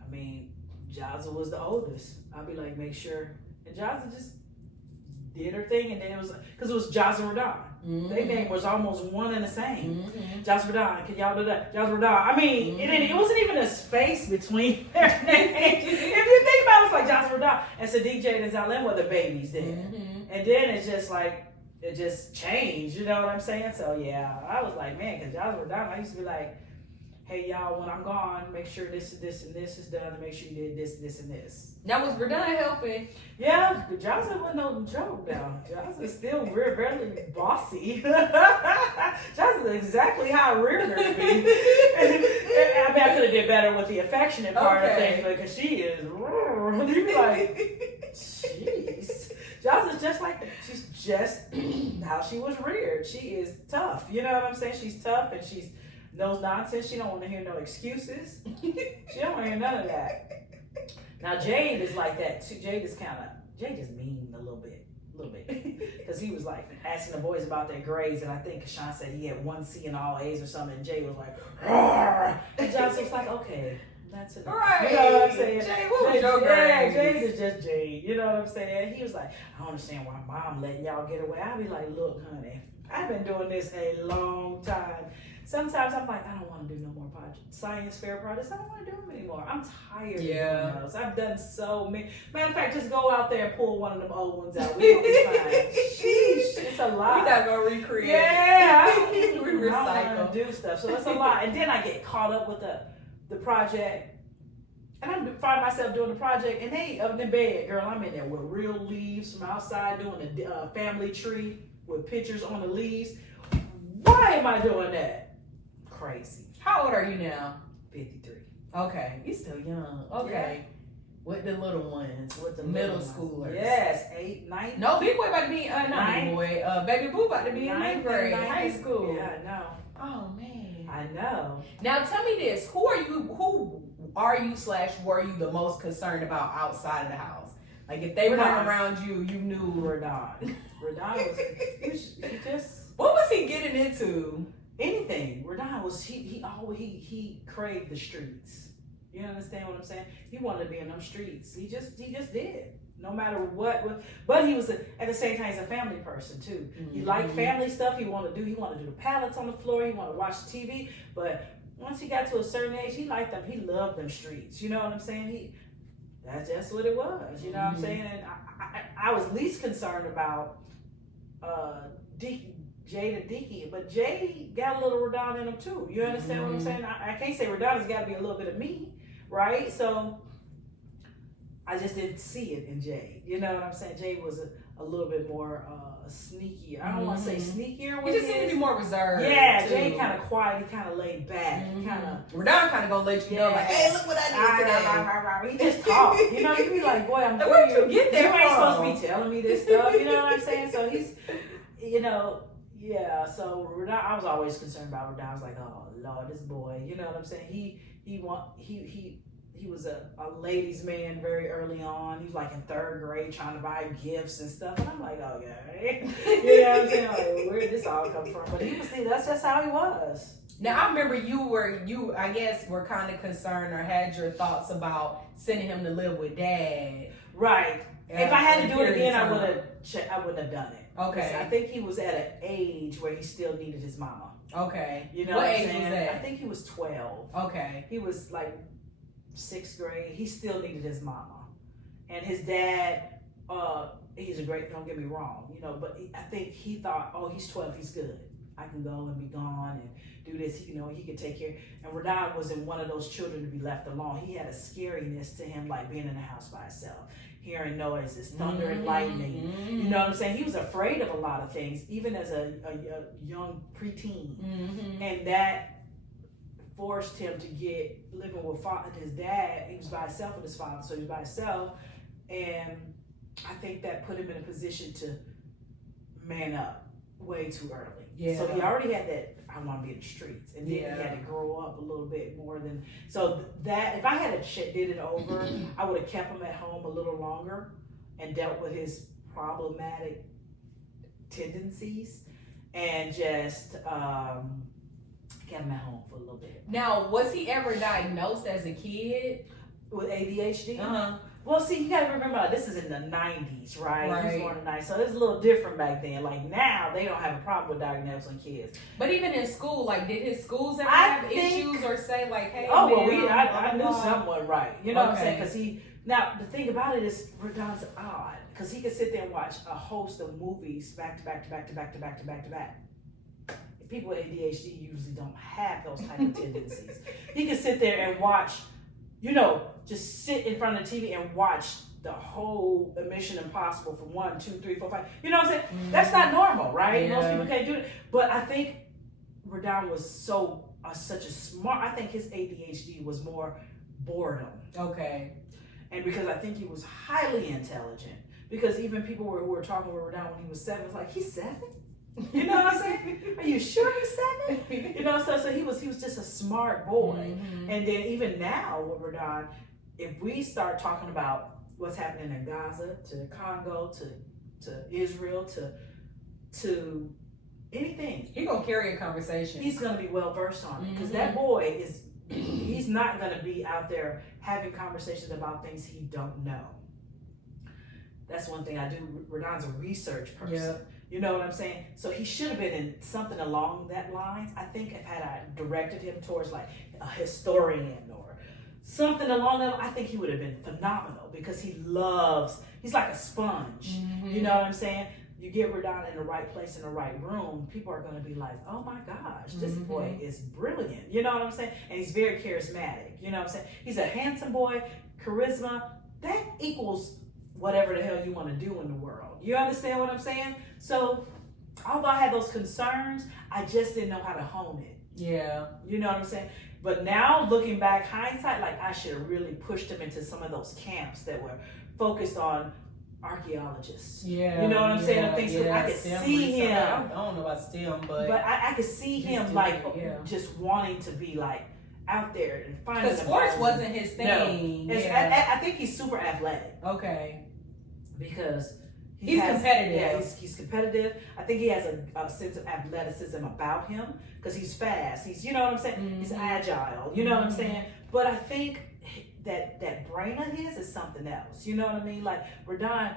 I mean, Jazza was the oldest. I'd be like, make sure. And Jazza just did her thing, and then it was because it was Jazza Radon. Their name was almost one and the same. Jazza Radon, can y'all do that? Jazza Radon. I mean, it wasn't even a space between their names. If you think about it, it's like Jazza Radon and so DJ and Zalem were the babies then, and then it's just like it just changed. You know what I'm saying? So yeah, I was like, man, because Jazza Radon, I used to be like, hey y'all, when I'm gone, make sure this and this and this is done. Make sure you did this, this, and this. That was Verdun helping. Yeah, Jazza wasn't no joke now. Jazza's still really bossy. Jazza's exactly how I reared her to be. I mean, I could have did better with the affectionate part of things, because she is. You be like, jeez. Jazza's just like that. She's just how she was reared. She is tough. You know what I'm saying? She's tough and she's no nonsense. She don't want to hear no excuses. She don't want to hear none of that. Now Jade is like that too. Jade is mean a little bit, because he was like asking the boys about their grades, and I think Sean said he had 1 C and all A's or something, and Jade was like, "Roar!" And Johnson was like, "Okay, that's it." Right. You know what I'm saying? Jade, what was your grades? Jade is just Jade. You know what I'm saying? He was like, "I don't understand why mom letting y'all get away." I'd be like, "Look, honey, I've been doing this a long time. Sometimes I'm like, I don't want to do no more science fair projects. I don't want to do them anymore. I'm tired of doing those. I've done so many. Matter of fact, just go out there and pull one of them old ones out. We'll be fine." Sheesh, it's a lot. We gotta go recreate. Yeah, we recycle. I want to do stuff. So it's a lot. And then I get caught up with the project. And I find myself doing the project, and they up in bed, girl. I'm in there with real leaves from outside, doing a family tree with pictures on the leaves. Why am I doing that? Crazy. How old are you now? 53. Okay, you still young. Okay. Yeah. With the little ones, with the middle schoolers. Yes, 8, 9. No, Big Boy about to be not Big Boy. Baby Boo about to be in 9th grade, high school. Yeah, I know. Oh man, I know. Now tell me this: who are you / were you the most concerned about outside of the house? Like if they weren't around you, you knew Radon. Radon was he just. What was he getting into? Anything. Radon was he craved the streets. You understand what I'm saying? He wanted to be in them streets. He just did. No matter what. But he was at the same time he's a family person too. He liked family stuff. He wanted to do the pallets on the floor. He wanted to watch the TV. But once he got to a certain age, he liked them. He loved them streets. You know what I'm saying? That's just what it was. You know what I'm saying? And I was least concerned about Jade and Deaky, but Jay got a little Radon in him too. You understand what I'm saying? I can't say Radon's got to be a little bit of me, right? So I just didn't see it in Jay. You know what I'm saying? Jay was a little bit more sneaky. I don't want to say sneakier. He just seemed to be more reserved. Yeah, too. Jay kind of quiet. He kind of laid back. Radon kind of gonna let you know, like, hey, look what I did today. He just talk. You know, you be like, boy, I'm where'd you get that You ain't from? supposed to be telling me this stuff. You know what I'm saying? So he's, you know, yeah. So Radon, I was always concerned about Radon. I was like, oh Lord, this boy. You know what I'm saying? He was a ladies' man very early on. He was like in 3rd grade trying to buy gifts and stuff. And I'm like, oh yeah. You know what I'm saying? Like, where did this all come from? But he was, that's just how he was. Now I remember you I guess were kind of concerned or had your thoughts about sending him to live with Dad. Right. If I had to do it again, I wouldn't have done it. Okay. I think he was at an age where he still needed his mama. Okay. You know what what age I'm saying? was that? I think he was 12. Okay. He was like 6th grade. He still needed his mama. And his dad, he's a great, don't get me wrong, you know, but I think he thought, oh, he's 12, he's good. I can go and be gone and do this, you know, he could take care. And Radon wasn't one of those children to be left alone. He had a scariness to him, like being in the house by himself, hearing noises, thunder and lightning. You know what I'm saying? He was afraid of a lot of things, even as a young preteen. And that forced him to get living with his dad. He was by himself with his father, so he was by himself. And I think that put him in a position to man up way too early. Yeah. So he already had that, I want to be in the streets. And then he had to grow up a little bit more than, so that, if I had did it over, I would have kept him at home a little longer and dealt with his problematic tendencies and just kept him at home for a little bit. Now, was he ever diagnosed as a kid? With ADHD? Well, see, you gotta remember, this is in the 90s, right? He was born in the 90s, so it's a little different back then. Like now, they don't have a problem with diagnosing kids. But even in school, like, did his schools ever have issues or say like, hey, I knew someone right. You know what I'm saying? Because now the thing about it is, Radon's odd because he could sit there and watch a host of movies back to back to back to back to back to back to back. People with ADHD usually don't have those type of tendencies. He could sit there and watch, you know, just sit in front of the TV and watch the whole Mission Impossible from 1, 2, 3, 4, 5. You know what I'm saying? That's not normal, right? Most people can't do it. But I think Radon was such a smart. I think his ADHD was more boredom. Okay. And because I think he was highly intelligent. Because even people who were talking with Radon when he was 7, was like, he's 7? You know what I'm saying? Are you sure he's 7? You know, so he was just a smart boy. And then even now with Radon, if we start talking about what's happening in Gaza, to Congo, to Israel, to anything, He's gonna carry a conversation. He's gonna be well versed on it because that boy he's not gonna be out there having conversations about things he don't know. That's one thing I do. Radon's a research person. Yeah. You know what I'm saying? So he should have been in something along that lines. I think if I directed him towards like a historian or something along that, I think he would have been phenomenal because he's like a sponge. You know what I'm saying? You get Radon in the right place, in the right room, people are going to be like, oh my gosh, this boy is brilliant. You know what I'm saying? And he's very charismatic. You know what I'm saying? He's a handsome boy, charisma. That equals whatever the hell you want to do in the world. You understand what I'm saying? So, although I had those concerns, I just didn't know how to hone it. Yeah. You know what I'm saying? But now, looking back, hindsight, like I should have really pushed him into some of those camps that were focused on archaeologists. Yeah. You know what I'm saying? I could see him. I don't know about STEM, but I could see him just wanting to be like out there and finding. Because sports wasn't his thing. No. I think he's super athletic. Okay. Because he's competitive. Yeah, he's competitive. I think he has a sense of athleticism about him because he's fast. He's, you know what I'm saying? He's agile. You know what I'm saying? But I think that brain of his is something else. You know what I mean? Like Radon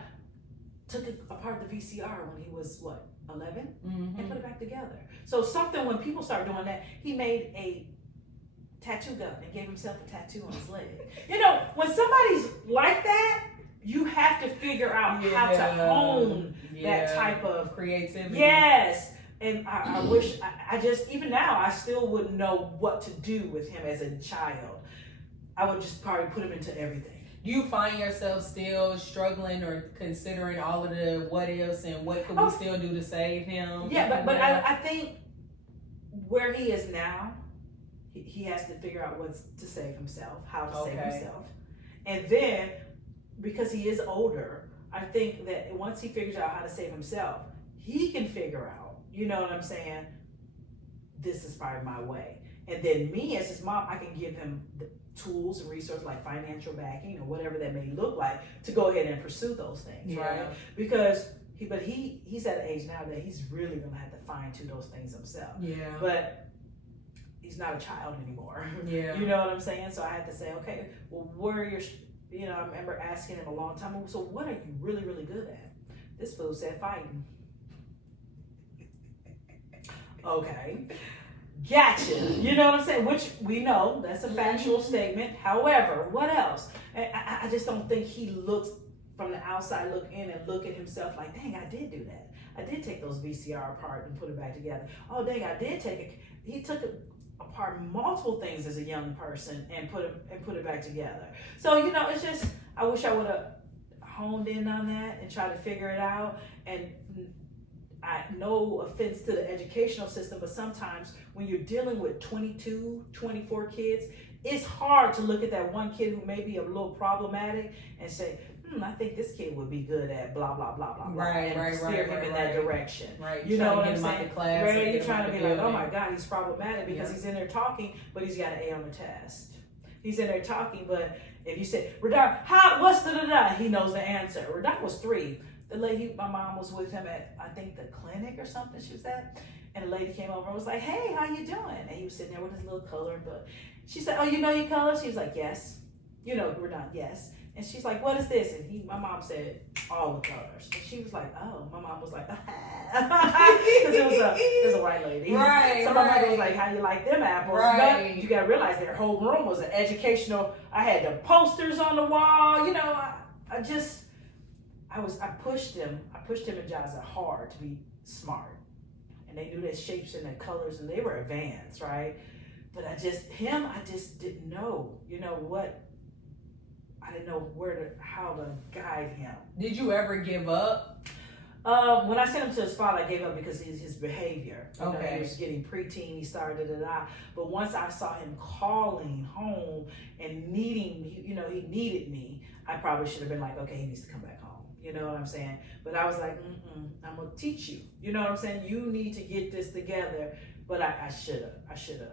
took apart the VCR when he was 11 and put it back together. So something when people start doing that, he made a tattoo gun and gave himself a tattoo on his leg. You know, when somebody's like that, you have to figure out how to hone that type of creativity. Yes. And I wish, I just, even now, I still wouldn't know what to do with him as a child. I would just probably put him into everything. Do you find yourself still struggling or considering all of the what ifs and what could we still do to save him? Yeah, but I think where he is now, he has to figure out what to save himself, how to save himself. And then, because he is older, I think that once he figures out how to save himself, he can figure out, you know what I'm saying, this is probably my way. And then me as his mom, I can give him the tools and resources like financial backing or whatever that may look like to go ahead and pursue those things, right? Because he's at an age now that he's really gonna have to fine tune those things himself. Yeah. But he's not a child anymore. Yeah. You know what I'm saying? So I had to say, okay, well, where are your, you know, I remember asking him a long time ago, so what are you really, really good at? This fool said fighting. Okay. Gotcha. You know what I'm saying? Which we know that's a factual statement. However, what else? I just don't think he looks from the outside, look in and look at himself like, dang, I did do that. I did take those VCR apart and put it back together. Oh, dang, I did take it. He took apart multiple things as a young person and put it back together. So, you know, it's just, I wish I would have honed in on that and tried to figure it out. And no offense to the educational system, but sometimes when you're dealing with 22, 24 kids, it's hard to look at that one kid who may be a little problematic and say, I think this kid would be good at blah, blah, blah, blah, blah. And steer him in that direction. Right. You know what I'm saying? Right. You're trying to be like, oh my God, he's problematic because he's in there talking, but he's got an A on the test. He's in there talking, but if you say, Radar, what's da-da-da? He knows the answer. Radar was 3. The lady, my mom was with him at, I think, the clinic or something she was at. And the lady came over and was like, hey, how you doing? And he was sitting there with his little colored book. She said, oh, you know your colors? He was like, yes. You know, we're not, yes. And she's like, what is this? And my mom said, all the colors. And she was like, oh. My mom was like, because it was a white lady. Right, so my mother was like, how you like them apples? Right. You got to realize their whole room was an educational. I had the posters on the wall. You know, I pushed him and Jaza hard to be smart. And they knew their shapes and their colors and they were advanced, right? But I just didn't know, you know what? I didn't know how to guide him. Did you ever give up? When I sent him to his father, I gave up because of his behavior. You know, he was getting preteen, he started But once I saw him calling home and needing, you know, he needed me, I probably should have been like, okay, he needs to come back home. You know what I'm saying? But I was like, I'm gonna teach you. You know what I'm saying? You need to get this together. But I should have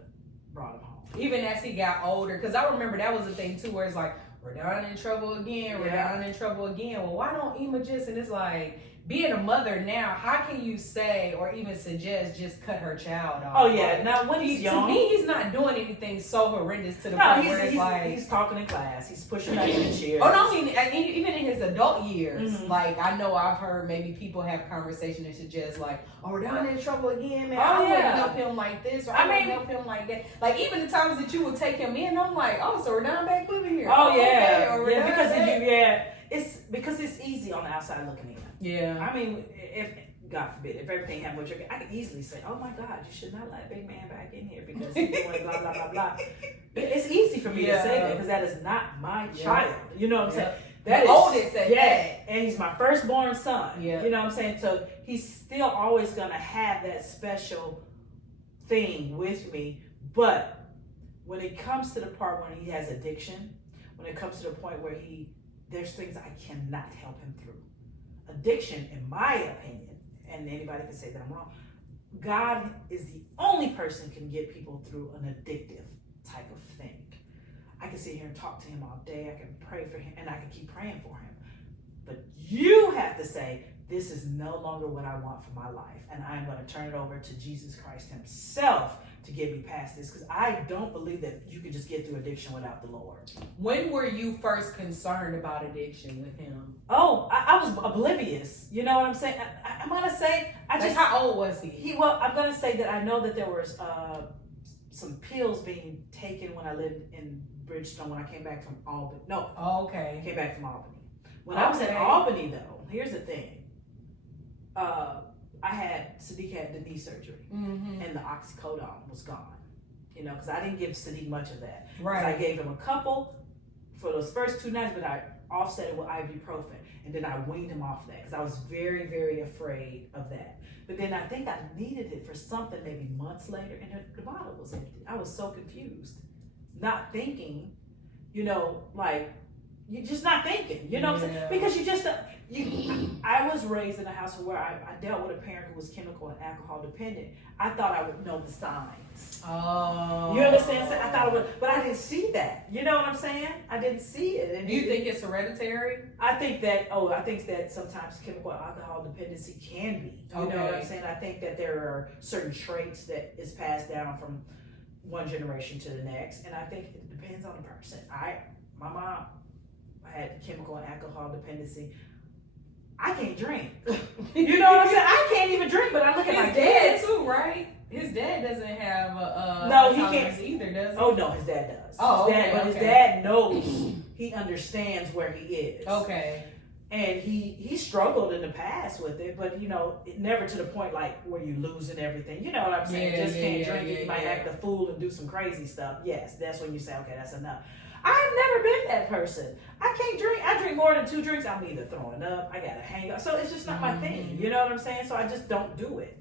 brought him home. Even as he got older, because I remember that was the thing too, where it's like, we're down in trouble again, we're down in trouble again. Well, why don't Ema just, and it's like, being a mother now, how can you say or even suggest just cut her child off? Oh yeah, now when he's young, to me, he's not doing anything so horrendous to the point where it's like he's talking in class, he's pushing back in the chair. Oh no, I mean even in his adult years, like I know I've heard maybe people have conversation and suggest like, oh, we're down in trouble again, man. I wouldn't help him like this, or I wouldn't help him like that. Like even the times that you would take him in, I'm like, oh, so we're down back living here. Oh yeah, okay, it's because it's easy on the outside looking in. Yeah. I mean, if God forbid, if everything happened with your kid, I could easily say, oh my God, you should not let big man back in here because he's doing blah, blah, blah, blah. It's easy for me to say that because that is not my child. You know what I'm saying? That the oldest at that. And he's my firstborn son. Yeah. You know what I'm saying? So he's still always going to have that special thing with me. But when it comes to the part when he has addiction, when it comes to the point where there's things I cannot help him through. Addiction, in my opinion, and anybody can say that I'm wrong, God is the only person can get people through an addictive type of thing. I can sit here and talk to him all day. I can pray for him, and I can keep praying for him. But you have to say, this is no longer what I want for my life, and I'm going to turn it over to Jesus Christ himself to get me past this, because I don't believe that you can just get through addiction without the Lord. When were you first concerned about addiction with him? Oh, I was oblivious. You know what I'm saying? I'm going to say, how old was he? I'm going to say that I know that there was some pills being taken when I lived in Bridgestone when I came back from Albany. No, Okay. I came back from Albany. When I was in Albany, though, here's the thing. Sadiq had the knee surgery, and the oxycodone was gone. You know, because I didn't give Sadiq much of that. Right. I gave him a couple for those first 2 nights, but I offset it with ibuprofen, and then I weaned him off that because I was very, very afraid of that. But then I think I needed it for something maybe months later, and the bottle was empty. I was so confused, not thinking, you know, like, you're just not thinking, you know what I'm saying? Because you just, I was raised in a house where I dealt with a parent who was chemical and alcohol dependent. I thought I would know the signs. Oh. You understand? I thought I would, but I didn't see that. You know what I'm saying? I didn't see it. And do you think it's hereditary? I think that sometimes chemical and alcohol dependency can be. You know what I'm saying? I think that there are certain traits that is passed down from one generation to the next. And I think it depends on the person. My mom had chemical and alcohol dependency. I can't drink. You know what I'm saying? I can't even drink, but I look at my dad too, right? His dad doesn't have no, he can't either, does he? Oh no, his dad does. Oh, His dad knows. He understands where he is. Okay. And he struggled in the past with it, but you know, never to the point like where you losing everything. You know what I'm saying? Just can't drink it. You might act a fool and do some crazy stuff. Yes, that's when you say, okay, that's enough. I've never been that person. I can't drink. I drink more than 2 drinks. I'm either throwing up. I got to hang up. So it's just not my thing. You know what I'm saying? So I just don't do it.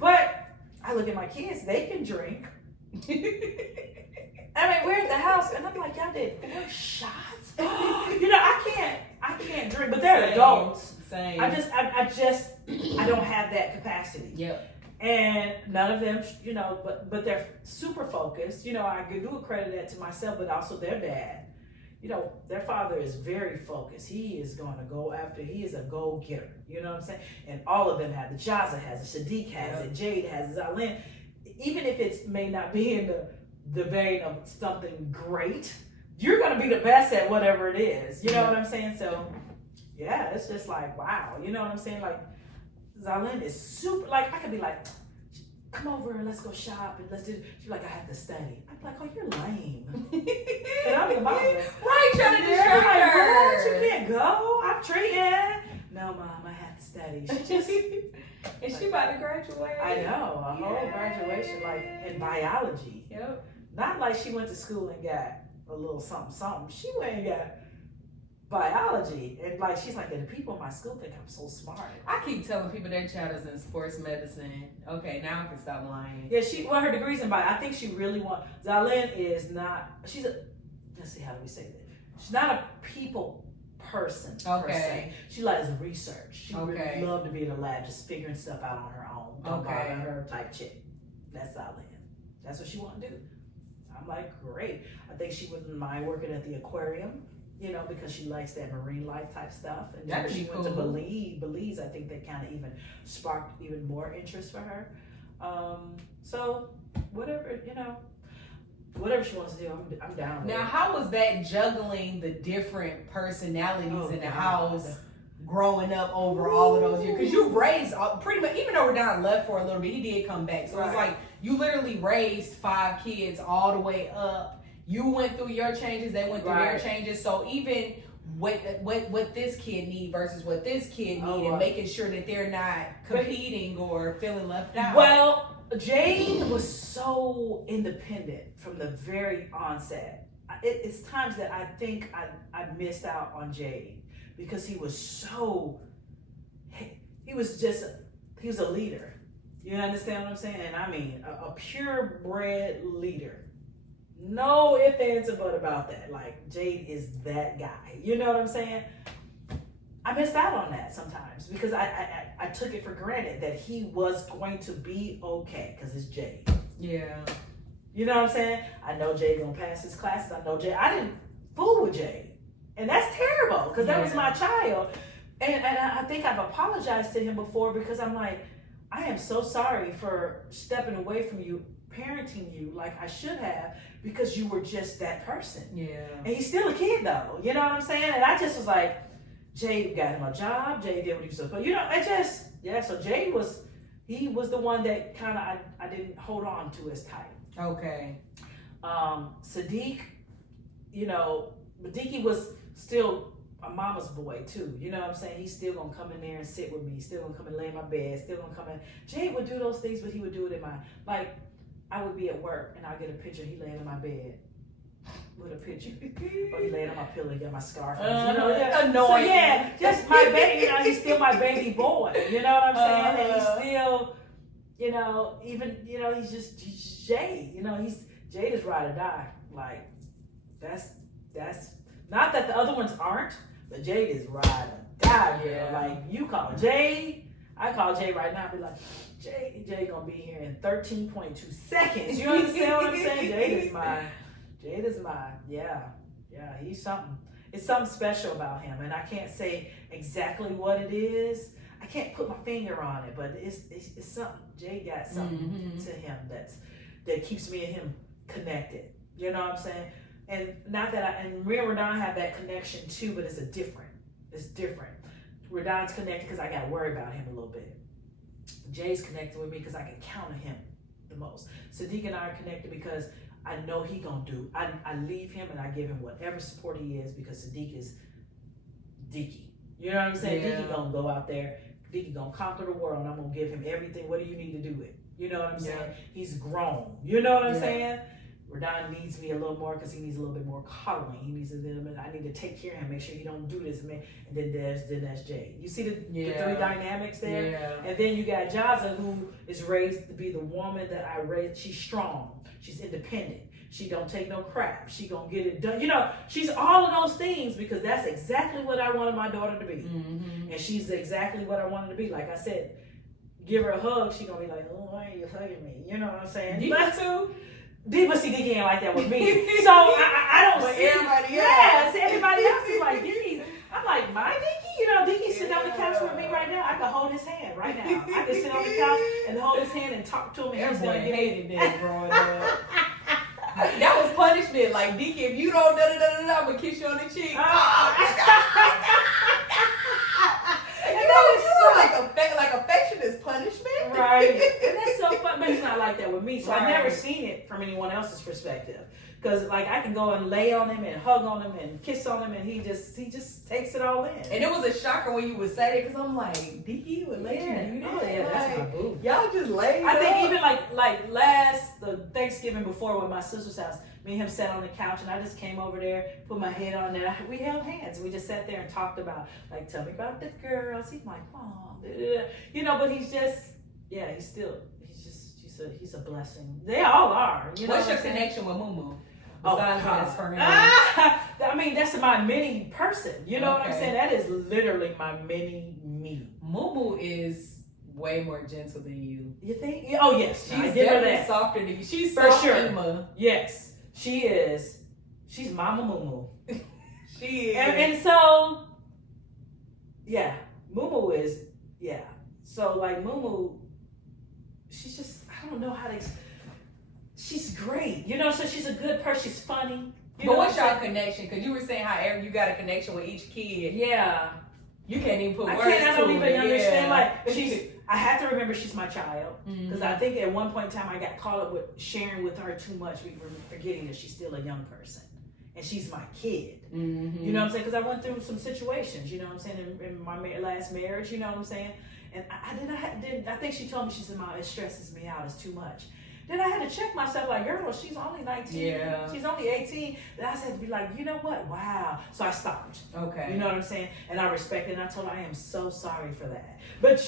But I look at my kids. They can drink. I mean, we're at the house, and I'm like, y'all did 4 shots. You know, I can't drink. But they're adults. Same. I don't have that capacity. Yep. And none of them, you know, but they're super focused. You know, I do accredit that to myself, but also their dad. You know, their father is very focused. He is going to go after, he is a go-getter. You know what I'm saying? And all of them have it. Jaza has it. Sadiq has it. Jade has it. Zalin. Even if it may not be in the vein of something great, you're going to be the best at whatever it is. You know what I'm saying? So, yeah, it's just like, wow. You know what I'm saying? Like, Zalin is super, like, I could be like, come over and let's go shop and let's do, she's like, I have to study. I'm like, oh, you're lame. And I'm the mom. Right, trying to distract like, her. what? You can't go. I'm treating. No, Mom, I have to study. She just, and she about to graduate. I know, a whole graduation, like, in biology. Yep. Not like she went to school and got a little something. She went and got biology, and like she's like, and the people in my school think I'm so smart. I keep telling people their child is in sports medicine. Okay, now I can stop lying. Yeah, her degree's in bio. I think she really wants. Zalin is not. Let's see, how do we say that? She's not a people person. Per se. She likes research. She really loved to be in the lab, just figuring stuff out on her own. Don't bother her type chick. That's Zalin. That's what she want to do. I'm like, great. I think she wouldn't mind working at the aquarium. You know, because she likes that marine life type stuff. And then she went to Belize, I think that kind of even sparked even more interest for her. So whatever, you know, whatever she wants to do, I'm down with it. Now, how was that juggling the different personalities in the house growing up over all of those years? Because you raised pretty much, even though Redon left for a little bit, he did come back. So it's like you literally raised 5 kids all the way up. You went through your changes, they went through their changes. So even what this kid need versus what this kid need, and making sure that they're not competing or feeling left out. Well, Jade was so independent from the very onset. It's times that I think I missed out on Jade because he was a leader. You understand what I'm saying? And I mean, a purebred leader. No ifs, ands, or buts about that. Like, Jade is that guy. You know what I'm saying? I missed out on that sometimes because I took it for granted that he was going to be okay because it's Jade. Yeah. You know what I'm saying? I know Jade gonna pass his classes. I know Jade. I didn't fool with Jade. And that's terrible because that was my child. And I think I've apologized to him before because I'm like, I am so sorry for stepping away from you, parenting you like I should have, because you were just that person. Yeah. And he's still a kid though. You know what I'm saying? And I just was like, Jade got him a job. Jade did what he was supposed to. You know, so Jade was the one that kind of I didn't hold on to as tight. Okay. Sadiq, you know, Dickie was still a mama's boy too. You know what I'm saying? He's still gonna come in there and sit with me. Still gonna come and lay in my bed. Still gonna come in. Jade would do those things, but he would do it in my, like, I would be at work and I'd get a picture. He laying in my bed with a picture. Or he laying on my pillow, get my scarf. You know, annoying. So yeah, just my baby. You know, he's still my baby boy. You know what I'm saying? And he's still, you know, even, you know, he's Jade. You know, Jade is ride or die. Like, that's not that the other ones aren't, but Jade is ride or die. Yeah. Like, you call Jade, I call Jade right now and be like, Jade gonna be here in 13.2 seconds. You understand what I'm saying? Jade is mine. Yeah, he's something. It's something special about him, and I can't say exactly what it is. I can't put my finger on it, but it's something. Jade got something to him that keeps me and him connected. You know what I'm saying? And not that and me and Radon have that connection too, but it's different. Radon's connected because I got to worry about him a little bit. Jay's connected with me because I can count on him the most. Sadiq and I are connected because I know he gonna do. I leave him and I give him whatever support he is because Sadiq is Deaky. You know what I'm saying? Yeah. Deaky gonna go out there. Deaky gonna conquer the world and I'm gonna give him everything. What do you need to do it? You know what I'm saying? He's grown. You know what I'm saying? Radon needs me a little more because he needs a little bit more coddling. He needs a little bit. I need to take care of him, make sure he don't do this, man. And then that's Jay. You see the three dynamics there. Yeah. And then you got Jaza, who is raised to be the woman that I raised. She's strong. She's independent. She don't take no crap. She gonna get it done. You know, she's all of those things because that's exactly what I wanted my daughter to be. And she's exactly what I wanted to be. Like I said, give her a hug, she gonna be like, oh, why are you hugging me? You know what I'm saying? But too. But see, Dickie ain't like that with me. So I don't see everybody else. Yeah, see, everybody else is like Dickie. I'm like, my Dickie? You know, Dickie's sitting on the couch with me right now. I can hold his hand right now. I can sit on the couch and hold his hand and talk to him. And he's gonna hated that growing up. That was punishment. Like, Dickie, if you don't I'm gonna kiss you on the cheek. Like affection is punishment. Right. And that's so fun, but it's not like that with me. So I've never seen it from anyone else's perspective. Because like I can go and lay on him and hug on him and kiss on him and he just takes it all in. And it was a shocker when you would say it because I'm like, Dickie would let you do that. Oh, yeah, that's my boo. Y'all just laid I think even like the Thanksgiving before with my sister's house, me and him sat on the couch and I just came over there, put my head on there. We held hands. We just sat there and talked about, like, tell me about the girls. He's like, oh, you know, but he's just, he's a blessing. They all are. You know What's your connection with Mumu? Besides her name. I mean, that's my mini person. You know what I'm saying? That is literally my mini me. Mumu is way more gentle than you. You think? Oh, yes. She's definitely softer than you. She's for sure. Emma. Yes, she is. She's Mama Mumu. She is. And so, yeah, Mumu is, yeah. So, like, Mumu, she's just, I don't know how to, she's great. You know, so she's a good person. She's funny. But what's your connection? Because you were saying how you got a connection with each kid. Yeah. You can't even put words to it. I don't even understand. Like, I have to remember she's my child. Because I think at one point in time I got caught up with sharing with her too much. We were forgetting that she's still a young person. And she's my kid. You know what I'm saying? Because I went through some situations, you know what I'm saying, in my last marriage, you know what I'm saying? And I think she told me, she said, Mom, it stresses me out. It's too much. Then I had to check myself, like, girl, she's only 19. Yeah. She's only 18. Then I had to be like, you know what? Wow. So I stopped. Okay. You know what I'm saying? And I respect it. And I told her, I am so sorry for that. But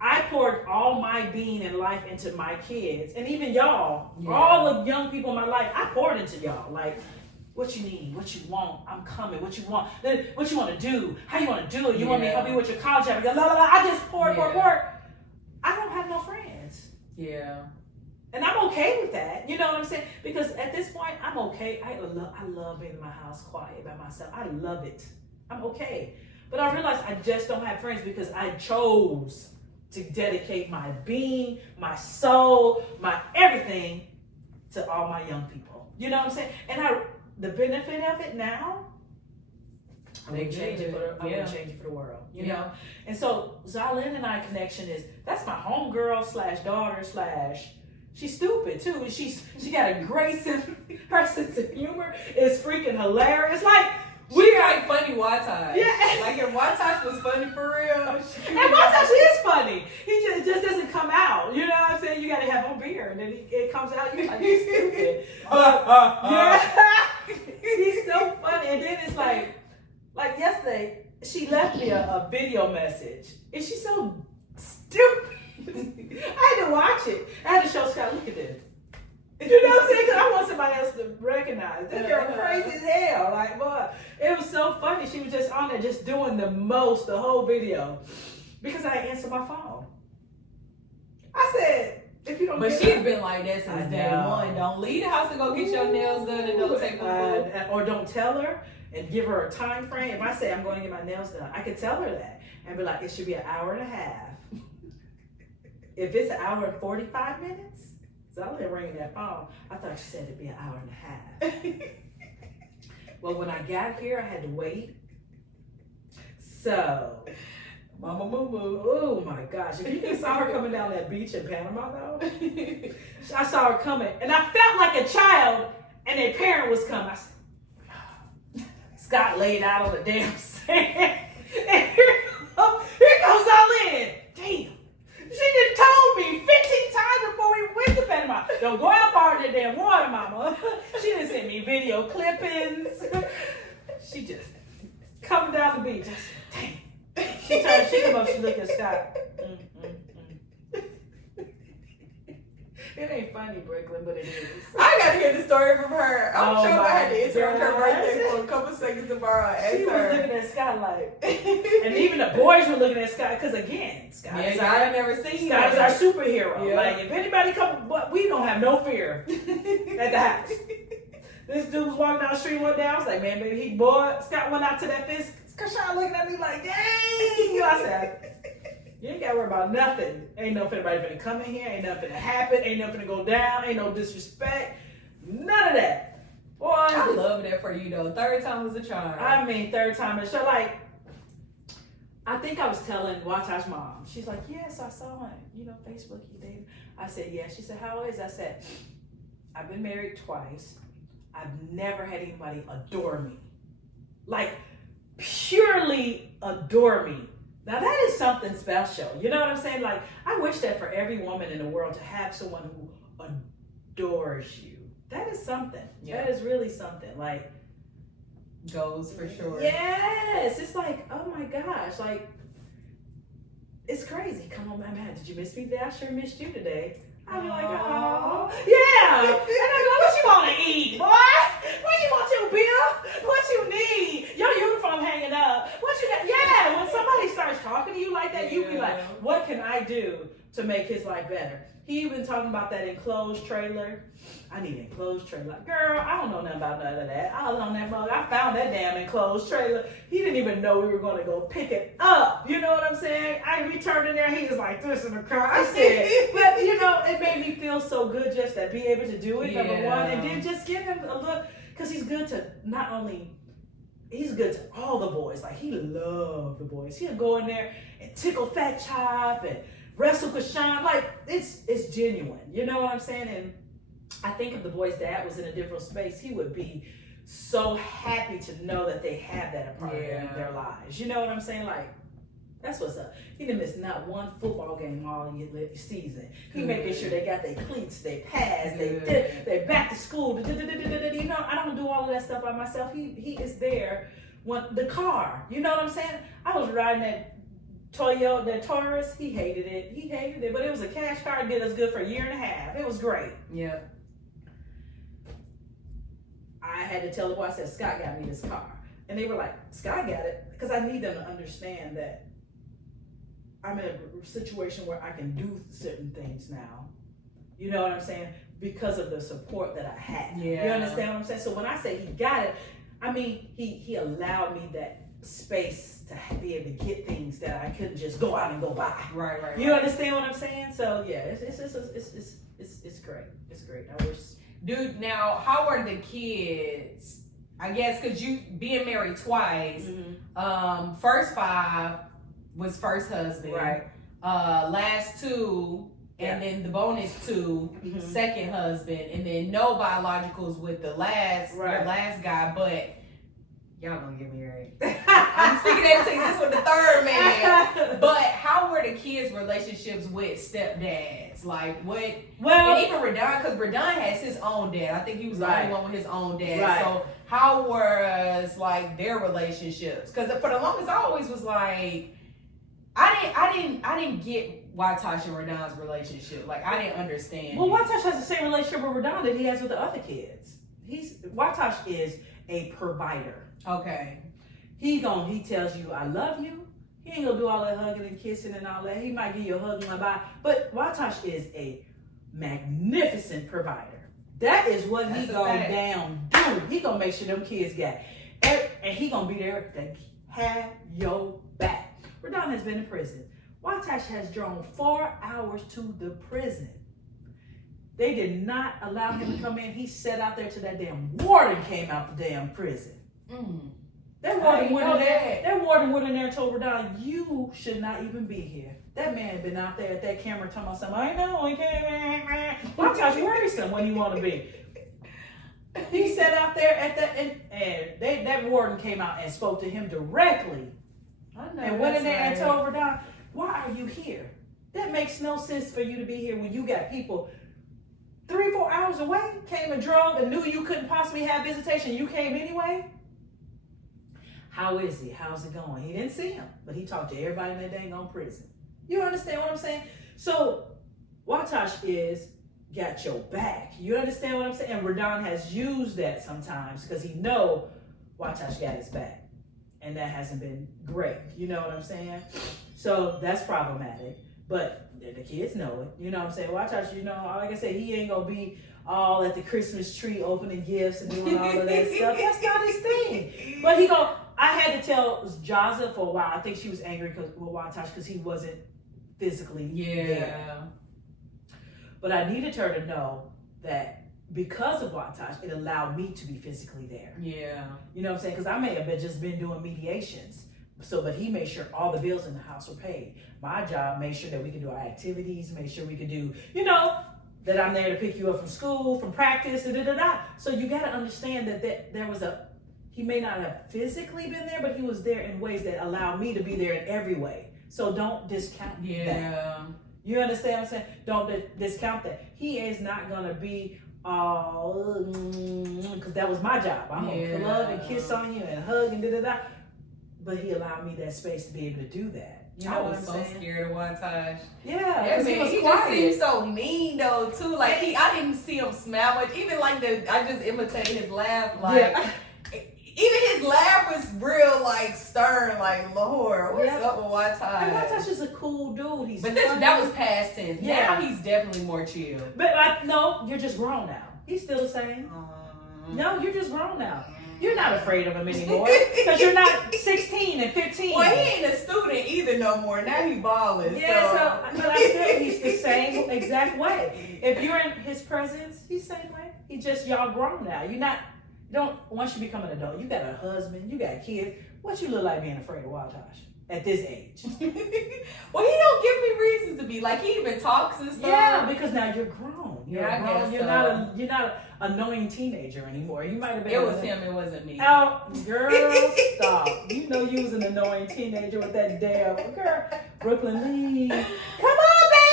I poured all my being and life into my kids. And even y'all, all the young people in my life, I poured into y'all. Like, what you need, what you want, I'm coming, what you want, what you want to do, how you want to do it. You want me to help you with your college application, I just poured. I don't have no friends. Yeah. And I'm okay with that. You know what I'm saying? Because at this point, I'm okay. I love being in my house quiet by myself. I love it. I'm okay. But I realized I just don't have friends because I chose to dedicate my being, my soul, my everything to all my young people. You know what I'm saying? And the benefit of it now, I would change it for the world. You know? And so Zalyn and I connection is, that's my homegirl /daughter / She's stupid too. She got a great sense. Her sense of humor is freaking hilarious. Like we like funny Watash. Yeah. Like if Watash was funny for real. And Watash is funny. He just doesn't come out. You know what I'm saying? You gotta have a beer and then it comes out. You're like, he's stupid. Yeah. He's so funny. And then it's like yesterday, she left me a video message. And she's so stupid. I had to watch it. I had to show Scott, look at this. You know what I'm saying? Because I want somebody else to recognize. This girl crazy as hell. Like, boy, it was so funny. She was just on there just doing the whole video. Because I answered my phone. I said, if you don't But she's been like that since day one. Don't leave the house to go get your nails done and don't take a or don't tell her and give her a time frame. If I say I'm going to get my nails done, I could tell her that and be like, it should be an hour and a half. If it's an hour and 45 minutes, so I let her ring that phone. I thought she said it'd be an hour and a half. Well, when I got here, I had to wait. So, Mama Moo Moo. Oh my gosh. If you saw her coming down that beach in Panama though, I saw her coming and I felt like a child and their parent was coming. I said, Scott laid out on the damn sand. And here goes Eileen. Damn. She just told me 15 times before we went to Panama, don't go out far in that damn water, mama. She didn't send me video clippings. She just coming down the beach. I said, dang. She come up, she looked at Scott. It ain't funny, Brooklyn, but it is. I gotta hear the story from her. I'm sure I had to interrupt her God. birthday for a couple seconds tomorrow. She was looking at Scott like, and even the boys were looking at Scott because again, Scott is I never seen Scott is our superhero. Yeah. Like if anybody come, but we don't have no fear at the house. This dude was walking down the street one day. I was like, man, baby, he bored. Scott went out to that fence. Cassandra looking at me like, dang. I said, you ain't gotta worry about nothing. Ain't no anybody finna come in here. Ain't nothing to happen. Ain't nothing to go down. Ain't no disrespect. None of that. Boy, I love that for you though. Third time was a charm. I mean, third time in the show. Like, I think I was telling Watash's mom. She's like, yes, I saw on, Facebook you dated. I said, yeah. She said, how is it? I said, I've been married twice. I've never had anybody adore me. Like, purely adore me. Now that is something special. You know what I'm saying? Like, I wish that for every woman in the world to have someone who adores you. That is something. Yeah. That is really something. Like, goes for sure. Yes. It's like, oh my gosh. Like, it's crazy. Come on, man. Did you miss me today? I sure missed you today. I'd be like, oh. Yeah. And I go, what you want to eat, boy? What you want your bill? What you need? Your uniform hanging up. What you got? Yeah. When somebody starts talking to you like that, you be like, what can I do to make his life better? He even talking about that enclosed trailer. I need an enclosed trailer. Girl, I don't know nothing about none of that. I was on that mug. I found that damn enclosed trailer. He didn't even know we were going to go pick it up. You know what I'm saying? I returned in there. He was like this in the car. I said, but it made me feel so good just to be able to do it, number one. And then just give him a look. Because he's good to not only, he's good to all the boys. Like, he loved the boys. He'll go in there and tickle Fat Chop and wrestle Kashan. Like, it's genuine. You know what I'm saying? And I think if the boy's dad was in a different space, he would be so happy to know that they have that a part of their lives. You know what I'm saying? Like, that's what's up. He didn't miss not one football game all season. He making sure they got their cleats, they pads, they back to school. You know, I don't do all of that stuff by myself. He is there when the car. You know what I'm saying? I was riding that Toyota, that Taurus. He hated it, but it was a cash car. It did us good for a year and a half. It was great. Yeah. I had to tell the boy, I said, Scott got me this car. And they were like, Scott got it? Because I need them to understand that I'm in a situation where I can do certain things now. You know what I'm saying? Because of the support that I had. Yeah. You understand what I'm saying? So when I say he got it, I mean, he allowed me that space to be able to get things that I couldn't just go out and go buy. Right. You understand what I'm saying? So yeah, it's great. It's great. I wish. Dude, now how are the kids? I guess because you being married twice. Mm-hmm. First 5 was first husband. Right. Last 2 And then the bonus 2, second husband, and then no biologicals with the last guy, but y'all gonna get me right. I'm speaking that to this with the third man. But how were the kids' relationships with stepdads? Like what? Well, and even Radon, because Radon has his own dad. I think he was the only one with his own dad. Right. So how was like their relationships? Because for the longest, I always was like, I didn't get Watash and Radon's relationship. Like I didn't understand. Well, Watash has the same relationship with Radon that he has with the other kids. Watash is a provider. Okay. He tells you I love you. He ain't gonna do all that hugging and kissing and all that. He might give you a hug and a bye. But Watash is a magnificent provider. That is what he gonna down do. He gonna make sure them kids got, and he gonna be there to have your back. Radon has been in prison. Watash has drawn 4 hours to the prison. They did not allow him to come in. He sat out there till that damn warden came out the damn prison. That warden went in there and told Radon, you should not even be here. That man had been out there at that camera talking about something. I know, he can't. Watash worrisome when you want to be. He sat out there at that, and that warden came out and spoke to him directly. And went in there and told Radon, why are you here? That makes no sense for you to be here when you got people 3-4 hours away, came and drove and knew you couldn't possibly have visitation. You came anyway. How is he? How's it going? He didn't see him, but he talked to everybody in that dang on prison. You understand what I'm saying? So Watash got your back. You understand what I'm saying? And Radon has used that sometimes because he know Watash got his back. And that hasn't been great. You know what I'm saying? So that's problematic. But the kids know it. You know what I'm saying? Watash, like I said, he ain't gonna be all at the Christmas tree opening gifts and doing all of that stuff. That's not his thing. But I had to tell Jaza for a while. I think she was angry with Watash because he wasn't physically there. But I needed her to know that because of Watash, it allowed me to be physically there. Yeah. You know what I'm saying? Because I may have just been doing mediations. But he made sure all the bills in the house were paid. My job made sure that we could do our activities, made sure we could do, that I'm there to pick you up from school, from practice, So you got to understand that there was he may not have physically been there, but he was there in ways that allowed me to be there in every way. So don't discount that. You understand what I'm saying? Don't discount that. He is not going to be because that was my job. I'm going to love and kiss on you and hug and But he allowed me that space to be able to do that. You know I was so scared of Watash. Yeah, man, he just seemed so mean though too. Like I didn't see him smile much. Even like I just imitated his laugh. Like even his laugh was real like stern. Like Lord, what's up with Watash? And Watash is a cool dude. That was past tense. Yeah. Now he's definitely more chill. But no, you're just grown now. He's still the same. No, you're just grown now. You're not afraid of him anymore because you're not 16 and 15. Well, he ain't a student either no more. Now he balling. Yeah, but I said he's the same exact way. If you're in his presence, he's the same way. He just y'all grown now. Once you become an adult, you got a husband, you got kids. What you look like being afraid of Watash at this age? Well, he don't give me reasons to be like. He even talks and stuff. Yeah, because now you're grown. You're grown. You're so. You're not an annoying teenager anymore. You might have been. It was him. It wasn't me. Oh, girl, stop! You know you was an annoying teenager with that damn girl, Brooklyn Lee. Come on, baby,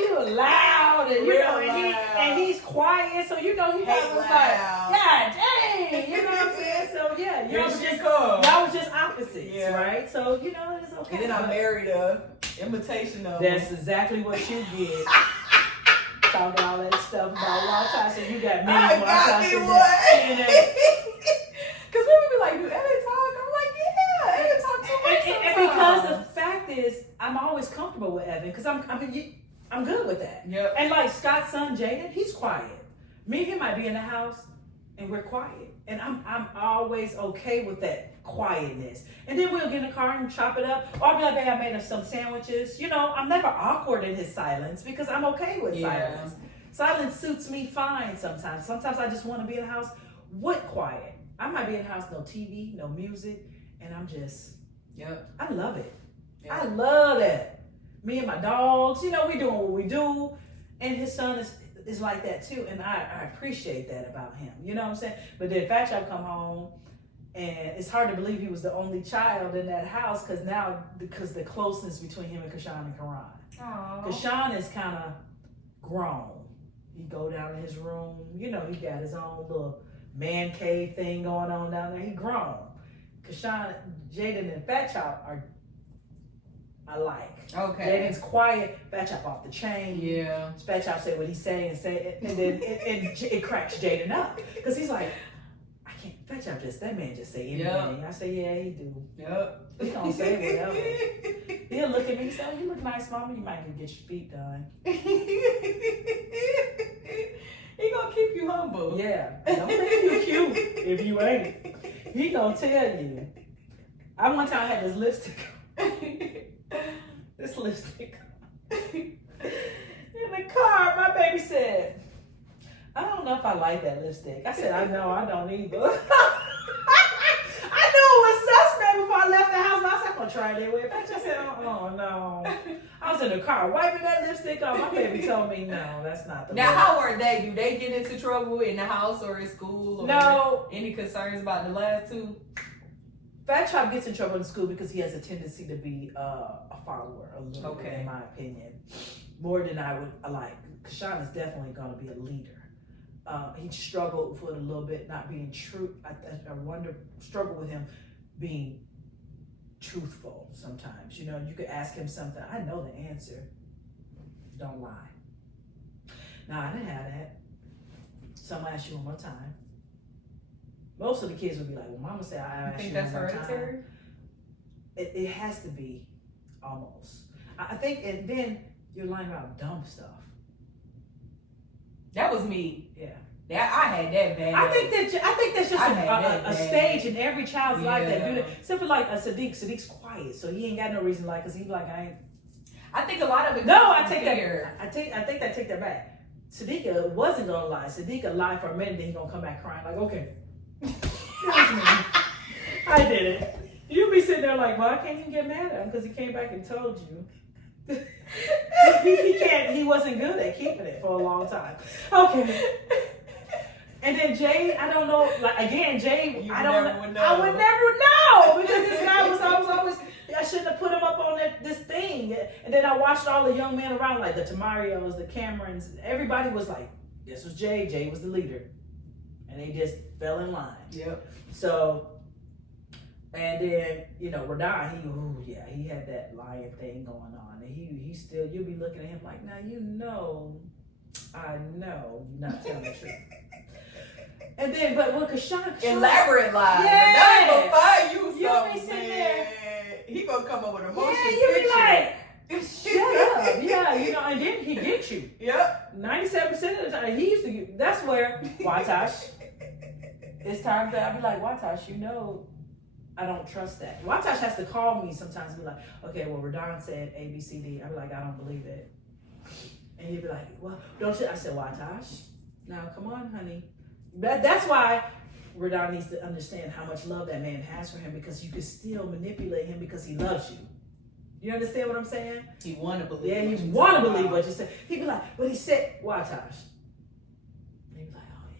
you were loud and he's quiet, so he probably was like, God dang, you know what I'm saying? So yeah, y'all was just opposites, right? So it's okay. And then I married a imitation of. That's exactly what you did. Talking all that stuff about Watash, and you got me. I got me one. Because we would be like, do Evan talk? I'm like, yeah, Evan talk too much sometimes. And because the fact is, I'm always comfortable with Evan because I'm good with that. Yep. And like Scott's son Jaden, he's quiet. Me and him might be in the house and we're quiet. And I'm always okay with that quietness. And then we'll get in the car and chop it up. Or I'll be like, hey, I made us some sandwiches. I'm never awkward in his silence because I'm okay with silence. Silence suits me fine sometimes. Sometimes I just want to be in the house with quiet. I might be in the house, no TV, no music, and I'm just, I love it. Yep. I love that. me and my dogs, we doing what we do. And his son is like that too. And I appreciate that about him. You know what I'm saying? But then Fat Chop come home, and it's hard to believe he was the only child in that house because the closeness between him and Kashawn and Karan. Kashawn is kind of grown. He go down in his room. He got his own little man cave thing going on down there. He grown. Kashawn, Jaden, and Fat Chop are alike. Okay. Jaden's quiet. Fat Chop off the chain. Yeah. Fat Chop say what he say and then it cracks Jaden up because he's like, I can't. Fat Chop that man just say anything. Yep. I say, yeah, he do. Yep. He don't say whatever. He'll look at me and say, oh, you look nice, mama. You might can get your feet done. He gonna keep you humble. Yeah. Don't think you cute if you ain't. He gonna tell you. I one time had this lipstick. This lipstick. In the car, my baby said, I don't know if I like that lipstick. I said, I know, I don't either. I knew it was suspect before I left the house. I said, I'm gonna try it anyway. I just said, oh no. I was in the car wiping that lipstick off. My baby told me, no, that's not the Now, way. how were they? Do they get into trouble in the house or in school? Or no. Any concerns about the last two? Fat Chop gets in trouble in school because he has a tendency to be a follower, a little bit, in my opinion. More than I would like. Kashawn is definitely going to be a leader. He struggled with a little bit not being true. I struggle with him being truthful sometimes. You could ask him something. I know the answer. Don't lie. Now, I didn't have that. So I'm going to ask you one more time. Most of the kids would be like, well, mama said I asked you one more time. It has to be, almost. I think, and then you're lying about dumb stuff. That was me. Yeah. I had that bad. I think that's just a stage in every child's life that do that. Except for like a Sadiq. Sadiq's quiet, so he ain't got no reason because he's like, I think a lot of it. No, I take that. I take that back. Sadiq wasn't gonna lie. Sadiq lied for a minute, then he gonna come back crying like, okay. I did it. You'll be sitting there like, well, I can't even get mad at him because he came back and told you. He wasn't good at keeping it for a long time. Okay. And then Jay, I don't know, like again, Jay, I would never know because this guy was always, I shouldn't have put him up on this thing. And then I watched all the young men around, like the Tamarios, the Camerons, everybody was like, this was Jay. Jay was the leader. And they just fell in line. Yep. So, and then, Radon, he had that lying thing going on. And he still, you'll be looking at him like, now I know you're not telling the truth. And then, but with Kashawn, elaborate lies. Yeah. That gonna fire you You'll something, be sitting man. there. He gonna come up with a motion Yeah, you'll be picture. like, shut up. Yeah, and then he gets you. Yep. 97% of the time, he used to get, that's where, Watash, it's time that I'll be like, Watash, I don't trust that. Watash has to call me sometimes and be like, okay, well, Radon said A, B, C, D. I'll be like, I don't believe it. And he'll be like, well, don't you? I said, Watash, now come on, honey. That's why Radon needs to understand how much love that man has for him because you can still manipulate him because he loves you. You understand what I'm saying? He want to believe. Yeah, he want to believe what you said. He'd be like, but he said, Watash. He'd be like, oh,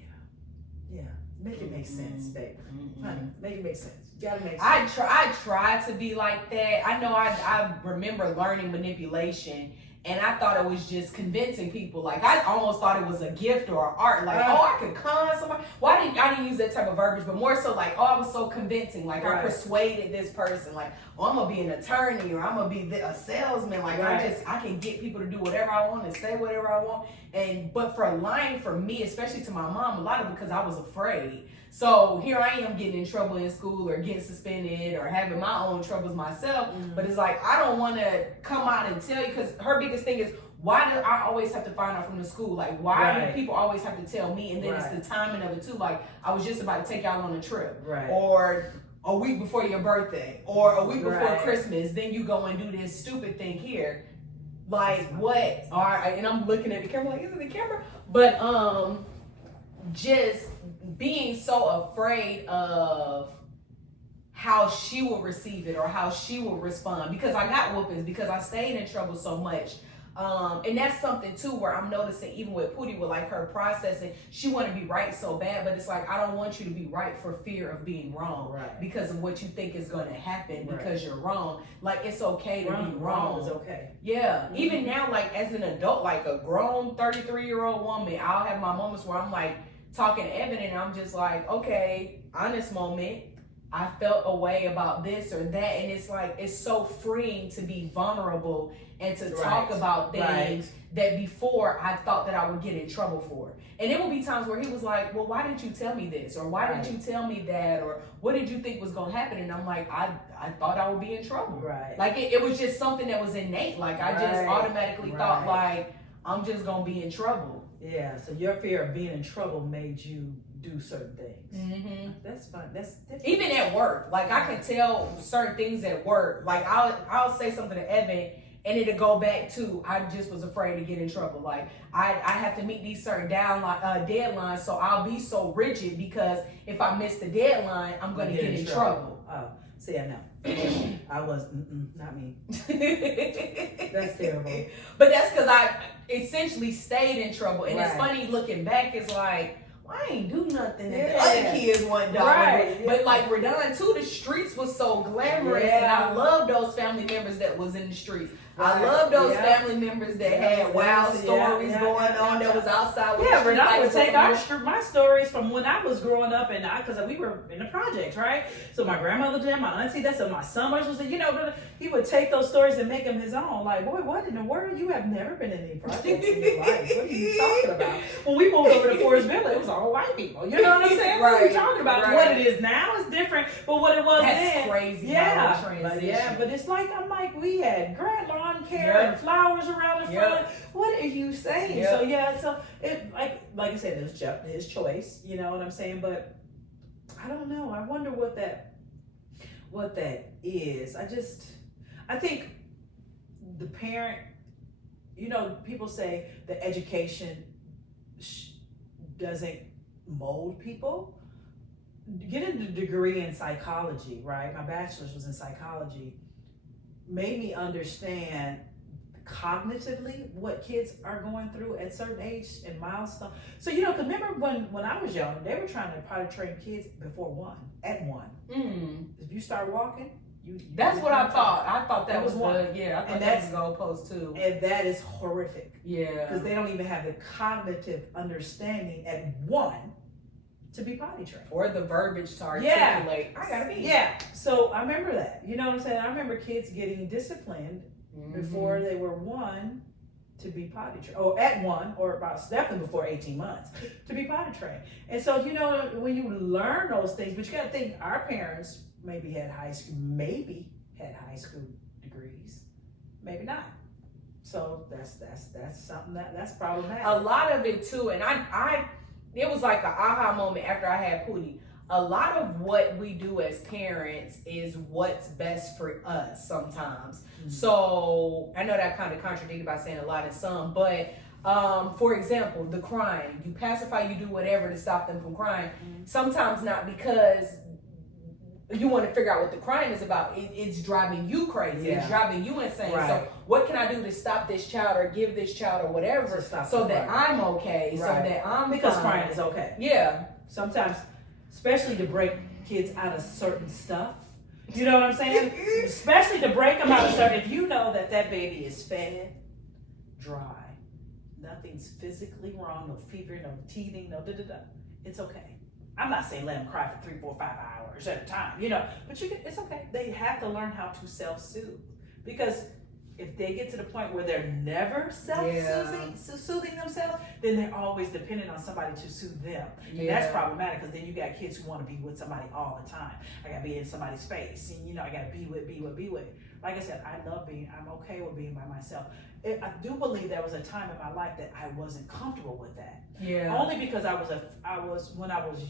yeah. Make it make sense, baby. Honey, make it make sense. You gotta make sense. I try to be like that. I know I remember learning manipulation, and I thought it was just convincing people. Like I almost thought it was a gift or an art. Like, I could con somebody. Well, I didn't use that type of verbiage, but more so like, I was so convincing. Like I persuaded this person. Like, I'm gonna be an attorney or I'm gonna be a salesman. Like I can get people to do whatever I want and say whatever I want. But for lying for me, especially to my mom, a lot of it because I was afraid. So here I am getting in trouble in school or getting suspended or having my own troubles myself. But it's like, I don't want to come out and tell you because her biggest thing is, why do I always have to find out from the school? Like, why do people always have to tell me? And then it's the timing of it too. Like, I was just about to take y'all on a trip. Or a week before your birthday. Or a week before Christmas. Then you go and do this stupid thing here. Like, what? All right. And I'm looking at the camera like, is it the camera? But, just being so afraid of how she will receive it or how she will respond, because I got whoopings because I stayed in trouble so much. And that's something too where I'm noticing even with Pootie, with like her processing, she want to be right so bad, but it's like, I don't want you to be right for fear of being wrong, Right. because of what you think is going to happen, Right. because you're wrong. Like, it's okay to be wrong. Is okay. Yeah. Mm-hmm. Even now, like as an adult, like a grown 33-year-old woman, I'll have my moments where I'm like talking to Evan and I'm just like, okay, honest moment, I felt a way about this or that, and it's like, it's so freeing to be vulnerable and to talk about things that before I thought that I would get in trouble for. And there will be times where he was like, well, why didn't you tell me this? Or why didn't you tell me that? Or what did you think was going to happen? And I'm like, I thought I would be in trouble. Right. Like it was just something that was innate. Like I just automatically thought like, I'm just going to be in trouble. Yeah, so your fear of being in trouble made you do certain things. Mm-hmm. That's fun. That's different. Even at work, like I can tell certain things at work. Like I'll say something to Evan, and it'll go back to, I just was afraid to get in trouble. Like I have to meet these certain deadlines, so I'll be so rigid because if I miss the deadline, I'm going to get in trouble. Oh, see, I know. I was not me. That's terrible. But that's because I essentially stayed in trouble, and it's funny looking back. It's like, I ain't do nothing that the other kids want done. Right. But like Redon too, the streets was so glamorous, and I love those family members that was in the streets. I love those family members that had wild stories going on that was outside. With Redon would take my stories from when I was growing up, and because we were in the projects, right? So my grandmother did, my auntie, that's what my summers was. He would take those stories and make them his own. Like, boy, what in the world? You have never been in any projects in your life. What are you talking about? When we moved over to Forest Villa, it was all white people. You know what I'm saying? What are you talking about? Right. What it is now is different, but what it was then. That's crazy. But it's like, I'm like, we had grand lawn care and flowers around the front. What are you saying? So it like I said, it was his choice. You know what I'm saying? But I don't know. I wonder what that is. I think the parent, people say the education doesn't mold people. Getting a degree in psychology, right? My bachelor's was in psychology, made me understand cognitively what kids are going through at certain age and milestones. So, cause remember when I was young, they were trying to potty train kids at one. If you start walking, that's what I thought. I thought that was one. I thought that was the goalpost too. And that is horrific. Yeah. Because they don't even have the cognitive understanding at one to be potty trained. Or the verbiage to articulate. I gotta be. Yeah. So I remember that. You know what I'm saying? I remember kids getting disciplined before they were one to be potty trained, or at one, or about definitely before 18 months to be potty trained. And so, when you learn those things, but you got to think our parents maybe had high school degrees, maybe not. So that's something that's problematic. A lot of it too, and it was like an aha moment after I had Pootie. A lot of what we do as parents is what's best for us sometimes. So I know that kind of contradicted by saying a lot and some, but for example, the crying, you pacify, you do whatever to stop them from crying. Sometimes not because you want to figure out what the crying is about. It's driving you crazy. It's driving you insane. So what can I do to stop this child or give this child or whatever so that I'm okay, so that I'm because fine. Crying is okay. Yeah. Sometimes, especially to break kids out of certain stuff. You know what I'm saying? Especially to break them out of certain. If you know that baby is fed, dry, nothing's physically wrong, no fever, no teething, no it's okay. I'm not saying let them cry for 3, 4, 5 hours at a time, but it's okay. They have to learn how to self-soothe, because if they get to the point where they're never soothing themselves, then they're always dependent on somebody to soothe them. And that's problematic, because then you got kids who want to be with somebody all the time. I got to be in somebody's face, and I got to be with. Like I said, I'm okay with being by myself. I do believe there was a time in my life that I wasn't comfortable with that. Yeah. Only because when I was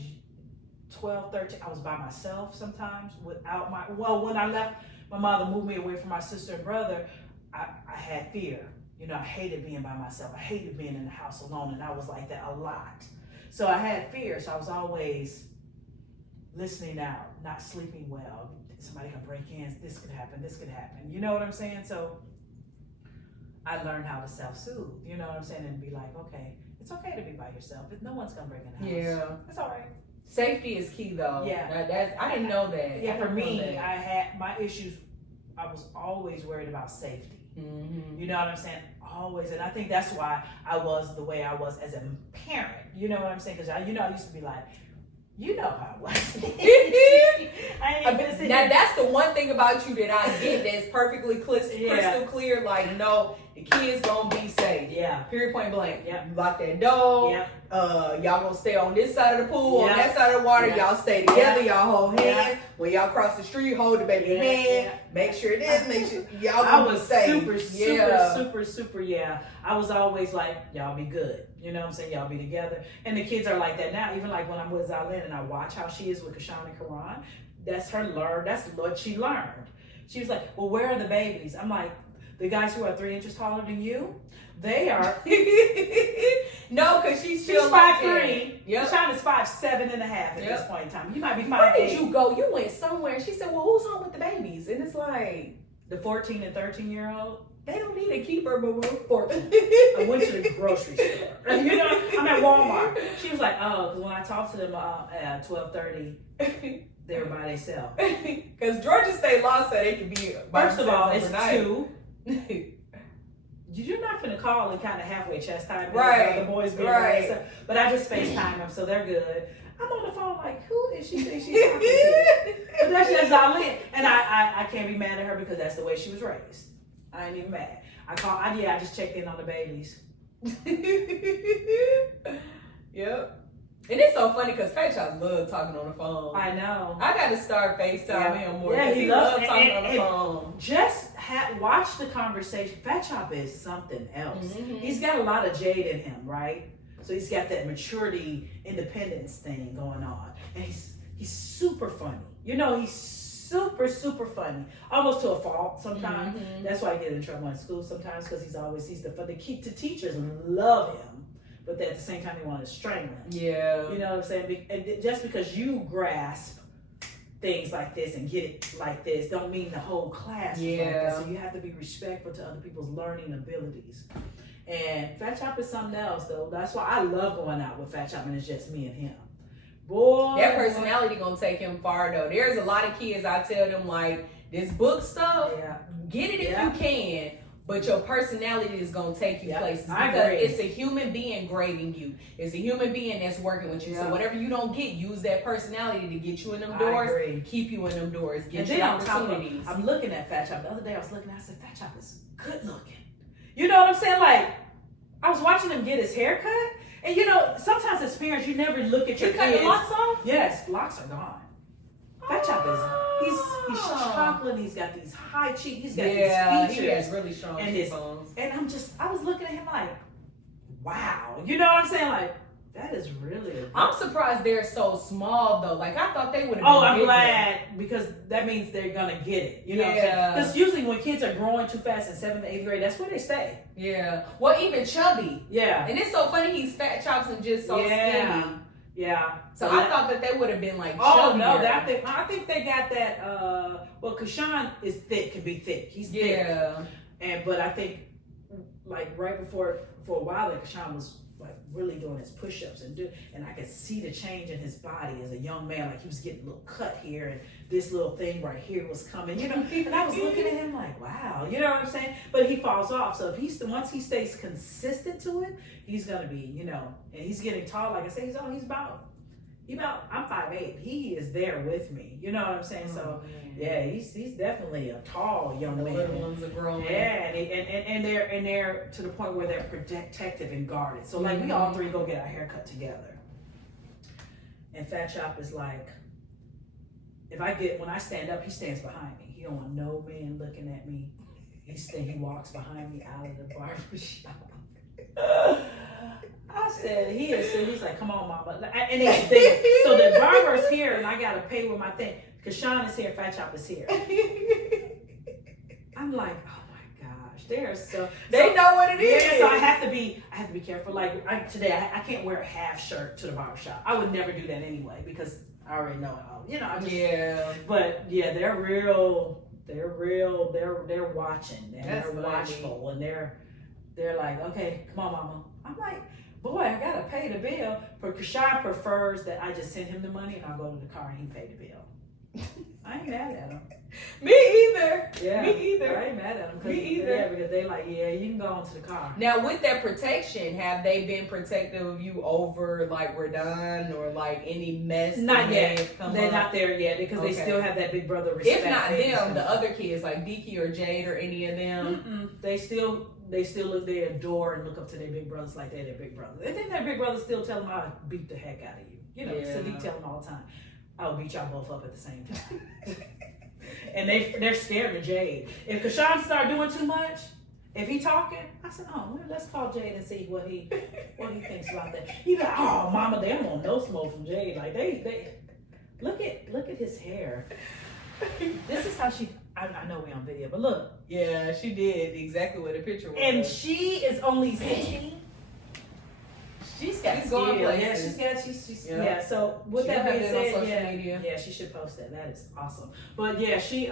12, 13, I was by myself sometimes without when I left, my mother moved me away from my sister and brother. I had fear. I hated being by myself. I hated being in the house alone, and I was like that a lot. So I had fear. So I was always listening out, not sleeping well, somebody can break in, this could happen, you know what I'm saying? So I learned how to self-soothe, you know what I'm saying, and be like, okay, it's okay to be by yourself. No one's gonna break in the house. Yeah, it's all right. Safety is key, though. Yeah, I didn't know that. Yeah, for me, I had my issues. I was always worried about safety. Mm-hmm. You know what I'm saying? Always, and I think that's why I was the way I was as a parent. You know what I'm saying? Because I used to be like, you know how I was. Now that's the one thing about you that I get that's perfectly crystal clear. Like, no, the kids gonna be safe. Yeah. Period. Point blank. Yeah. Lock that door. Yeah. Y'all gonna stay on this side of the pool, on that side of the water. Y'all stay together. Y'all hold hands. When y'all cross the street, hold the baby hand. Make sure this. Make sure y'all gonna be safe. Super. Yeah. I was always like, y'all be good. You know what I'm saying? Y'all be together. And the kids are like that now. Even like when I'm with Zalyn and I watch how she is with Cassandra and Karan, that's what she learned. She was like, well, where are the babies? I'm like, the guys who are 3 inches taller than you, they are. No, because she's 5'3". Yep. Cassandra's 5'7.5" at this point in time. You might be 5'8". Where did you go? You went somewhere. She said, well, who's home with the babies? And it's like, the 14 and 13-year-old. They don't need a keeper, boo boo. I went to the grocery store. You know, I'm at Walmart. She was like, oh, because when I talked to them at 12:30, they were by themselves. Because Georgia State law said they could be by First of all, it's overnight. 2. You're not finna call and kind of halfway chastise right. The boys being right. But I just FaceTime them, so they're good. I'm on the phone like, who is she think she's talking to? But that's just Zalyn. And I can't be mad at her because that's the way she was raised. I ain't even mad. I just checked in on the babies. Yep. And it's so funny because Fat Chop love talking on the phone. I know. I got to start FaceTime him more. Yeah, he loves talking on the phone. Just watch the conversation. Fat Chop is something else. Mm-hmm. He's got a lot of jade in him, right? So he's got that maturity, independence thing going on. And he's super funny. You know, he's super funny, almost to a fault sometimes. Mm-hmm. That's why I get in trouble in school sometimes, because he's the teachers love him, but at the same time they want to strangle him. Yeah, you know what I'm saying? And just because you grasp things like this and get it like this, don't mean the whole class is like this. So you have to be respectful to other people's learning abilities. And Fat Chop is something else, though. That's why I love going out with Fat Chop, and it's just me and him. Boy, that personality gonna take him far though. There's a lot of kids, I tell them, like, this book stuff, get it if you can, but your personality is gonna take you places, because it's a human being grading you. It's a human being that's working with you. So whatever you don't get, use that personality to get you in them doors, keep you in them doors, get you opportunities. I'm looking at Fat Chop. The other day I was looking, I said, Fat Chop is good looking. You know what I'm saying? Like, I was watching him get his hair cut. And you know, sometimes as parents, you never look at your kids. You cut the locks off? Yes, locks are gone. Fat Chop is, he's chocolate. He's got these high cheeks. He's got these features. He has really strong cheekbones. And I was looking at him like, wow. You know what I'm saying? Like, that is really. I'm surprised they're so small though. Like, I thought they would have been. Oh, I'm glad, because that means they're gonna get it. You know what I'm saying? Because usually when kids are growing too fast in 7th to 8th grade, that's where they stay. Yeah. Well, even Chubby. Yeah. And it's so funny, he's Fat Chops and just so skinny. Yeah. So I thought that they would have been like. Oh no, I think they got that. Well, Kashan is thick, can be thick. He's thick. Yeah. But I think like right before, for a while, like Kashan was like really doing his push-ups and I could see the change in his body as a young man. Like, he was getting a little cut here, and this little thing right here was coming, you know. And I was looking at him like, wow, you know what I'm saying? But he falls off. So if once he stays consistent to it, he's gonna be, you know. And he's getting tall. Like I said, he's about. I'm 5'8". He is there with me. You know what I'm saying? So yeah, he's definitely a tall young man. The little ones are growing. Yeah, and they're to the point where they're protective and guarded. So like we all three go get our hair cut together. And Fat Chop is like, when I stand up, he stands behind me. He don't want no man looking at me. He walks behind me out of the barbershop. I said, he's like, come on, mama. And it's there. So the barber's here, and I got to pay with my thing. Kashan is here, Fat Chop is here. I'm like, oh my gosh, they know what it is. So I have to be careful. Like today, I can't wear a half shirt to the barbershop. I would never do that anyway, because I already know how. You know, I just, Yeah. But yeah, they're real. They're watching. And That's they're watchful, and they're like, okay, come on, mama. I'm like, boy, I gotta pay the bill. But Krishan prefers that I just send him the money and I'll go to the car and he pay the bill. I ain't mad at him. Me either. Yeah, Me either. I ain't mad at them. Me either. Yeah, because they like, yeah, you can go on to the car. Now, with that protection, have they been protective of you over like we're done or like any mess? Not yet. They're up? not there yet because they still have that big brother respect. If not them, the other kids like Deke or Jade or any of them. They still look, they adore and look up to their big brothers like they're their big brothers. And then their big brothers still tell them, I'll beat the heck out of you. You know, Sadiq tell them all the time, I'll beat y'all both up at the same time. And they're scared of Jade. If Kashawn start doing too much, if he talking, I said, oh, well, let's call Jade and see what he thinks about that. He be like, oh, mama, they don't want no smoke from Jade. Like they look at his hair. This is how she. I know we're on video, but look. Yeah, she did exactly what the picture was. And she is only 16. She's got skill. Yeah, yeah. So with that being said, yeah, she should post that. That is awesome. But yeah, she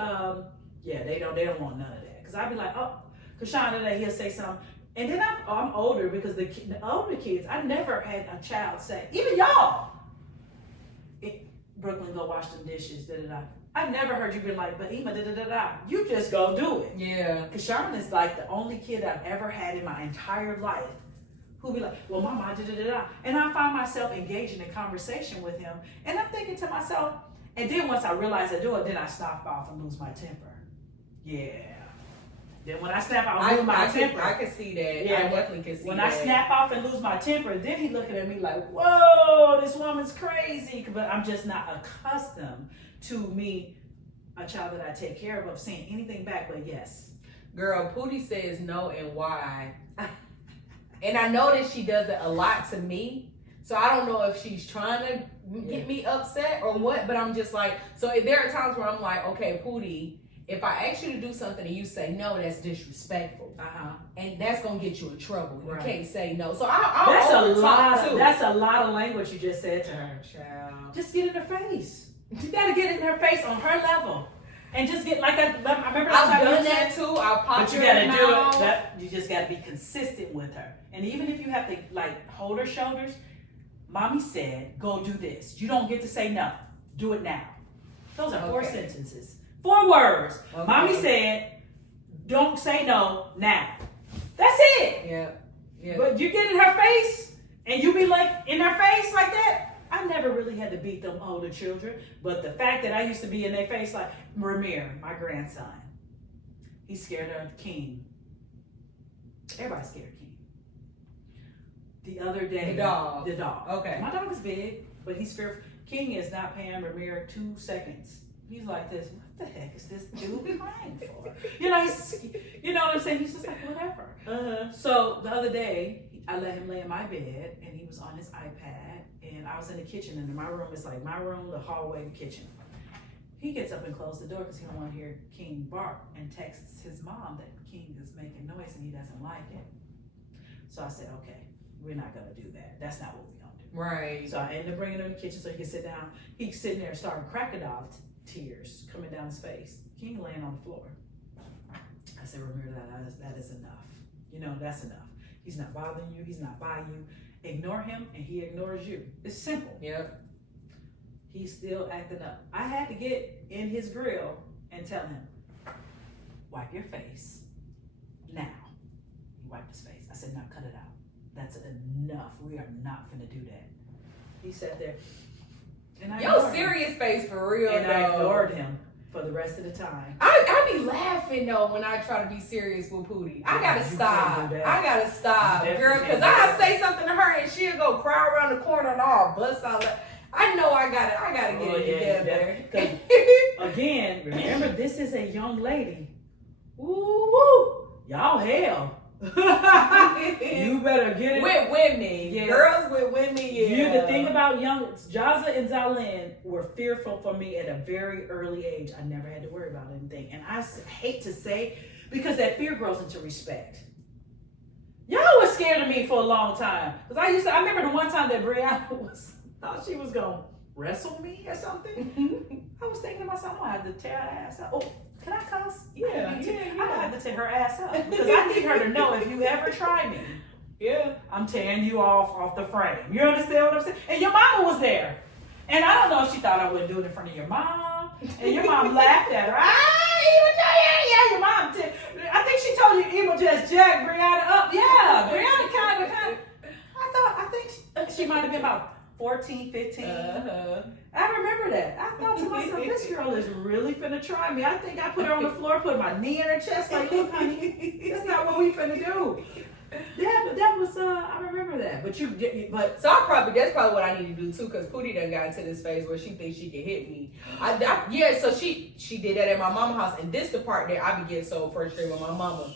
they don't want none of that. Cause I'd be like, oh, Kashawn today he'll say something, and then I'm older because the older kids, I never had a child say, even y'all, Brooklyn go wash them dishes, da da da. I never heard you be like, but Ema, da da da da. You just go do it. Yeah. Kashawn is like the only kid I've ever had in my entire life who be like, well, mama, da da da da. And I find myself engaging in conversation with him. And I'm thinking to myself, and then once I realize I do it, then I snap off and lose my temper. Yeah. Then when I snap off and lose my temper. I can see that. Yeah, I definitely can see when that. I snap off and lose my temper, then he looking at me like, whoa, this woman's crazy. But I'm just not accustomed to me, a child that I take care of saying anything back but yes. Girl, Pootie says no and why. And I know that she does it a lot to me. So I don't know if she's trying to get me upset or what, but I'm just like, so there are times where I'm like, okay, Pootie, if I ask you to do something and you say no, that's disrespectful. And that's going to get you in trouble. You can't say no. So that's a lot of language you just said to her. Child. Just get in her face. You got to get in her face on her level. And just get, like I remember I've done that too. I'll pop but you got to do it. You just got to be consistent with her. And even if you have to like hold her shoulders, mommy said, go do this. You don't get to say no. Do it now. Those are 4 sentences. 4 words. Okay. Mommy said, don't say no now. That's it. Yeah. But you get in her face and you be like in her face like that. I never really had to beat them older children, but the fact that I used to be in their face like Ramir, my grandson, he's scared of King. Everybody's scared of King. The other day, the dog. Okay, my dog is big, but he's fearful. King is not paying Ramir 2 seconds. He's like this. What the heck is this dude crying for? You know, you know what I'm saying? He's just like whatever. So the other day, I let him lay in my bed, and he was on his iPad. And I was in the kitchen, and my room is like my room, the hallway, the kitchen. He gets up and closes the door because he don't want to hear King bark, and texts his mom that King is making noise and he doesn't like it. So I said, okay, we're not going to do that. That's not what we're going to do. Right. So I ended up bringing him in the kitchen so he could sit down. He's sitting there and started crocodile tears coming down his face. King laying on the floor. I said, remember that is enough. You know, that's enough. He's not bothering you. He's not by you. Ignore him and he ignores you. It's simple. Yep. He's still acting up. I had to get in his grill and tell him, wipe your face now. He wiped his face. I said, now cut it out. That's enough. We are not going to do that. He sat there. And I serious face for real. And I ignored him for the rest of the time. I be laughing though when I try to be serious with Pootie. I gotta stop, girl, because I say something to her and she'll go cry around the corner and all bust out. I know I gotta get it together. Again, remember this is a young lady. Woo, y'all hell. You better get it with women. Yeah. Girls with women. Yeah. The thing about young Jaza and Zalin were fearful for me at a very early age. I never had to worry about anything, and I hate to say because that fear grows into respect. Y'all was scared of me for a long time because I remember the one time that Brianna thought she was gonna wrestle me or something. I was thinking to myself, I'm gonna have to tear her ass up. Oh, can I cuss? Yeah. I'm gonna have to tear her ass up because I need her to know if you ever try me, I'm tearing you off the frame. You understand what I'm saying? And your mama was there, and I don't know if she thought I wouldn't do it in front of your mom, and your mom laughed at her. Your mom. I think she told you Eva just jacked Brianna up. Yeah, Brianna kind of. I think she might have been about 14, 15. I remember that. I thought to myself, this girl is really finna try me. I think I put her on the floor, put my knee in her chest, like, look, honey, that's not what we finna do. Yeah, but that was, I remember that. But so that's probably what I need to do too, because Pootie done got into this phase where she thinks she can hit me. So she did that at my mama's house, and this the part that I be getting so frustrated with my mama.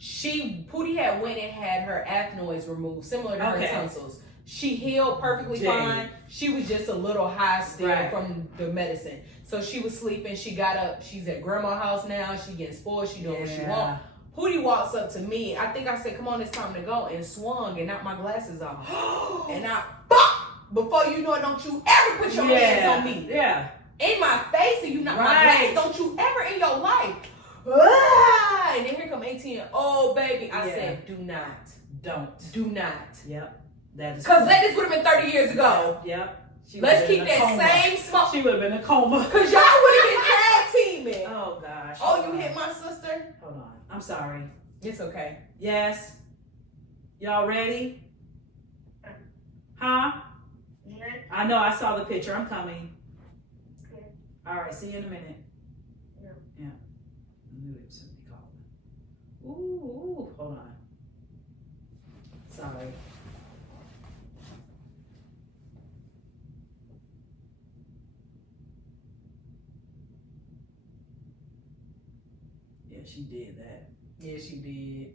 Pootie had went and had her adenoids removed, similar to her tonsils. She healed perfectly fine. She was just a little high still from the medicine. So she was sleeping. She got up. She's at grandma's house now. She getting spoiled. She doing what she want. Pootie walks up to me. I think I said, "Come on, it's time to go," and swung and knocked my glasses off. And I, before you know it, don't you ever put your hands on me. Yeah. In my face, and you knock my glasses. Don't you ever in your life. And then here come 18-year-old baby. I said, do not. Yep. That is because this would have been 30 years ago. Yep. Let's keep that same smoke. She would have been in a coma. Because y'all would have been tag teaming. Oh, gosh. Oh, you hit my sister? Hold on. I'm sorry. It's okay. Yes. Y'all ready? Huh? Yes. I know. I saw the picture. I'm coming. Okay. All right. See you in a minute. Yeah. Yeah. I knew it was somebody calling. Ooh. Hold on. Sorry. Yeah, she did that. Yeah, she did.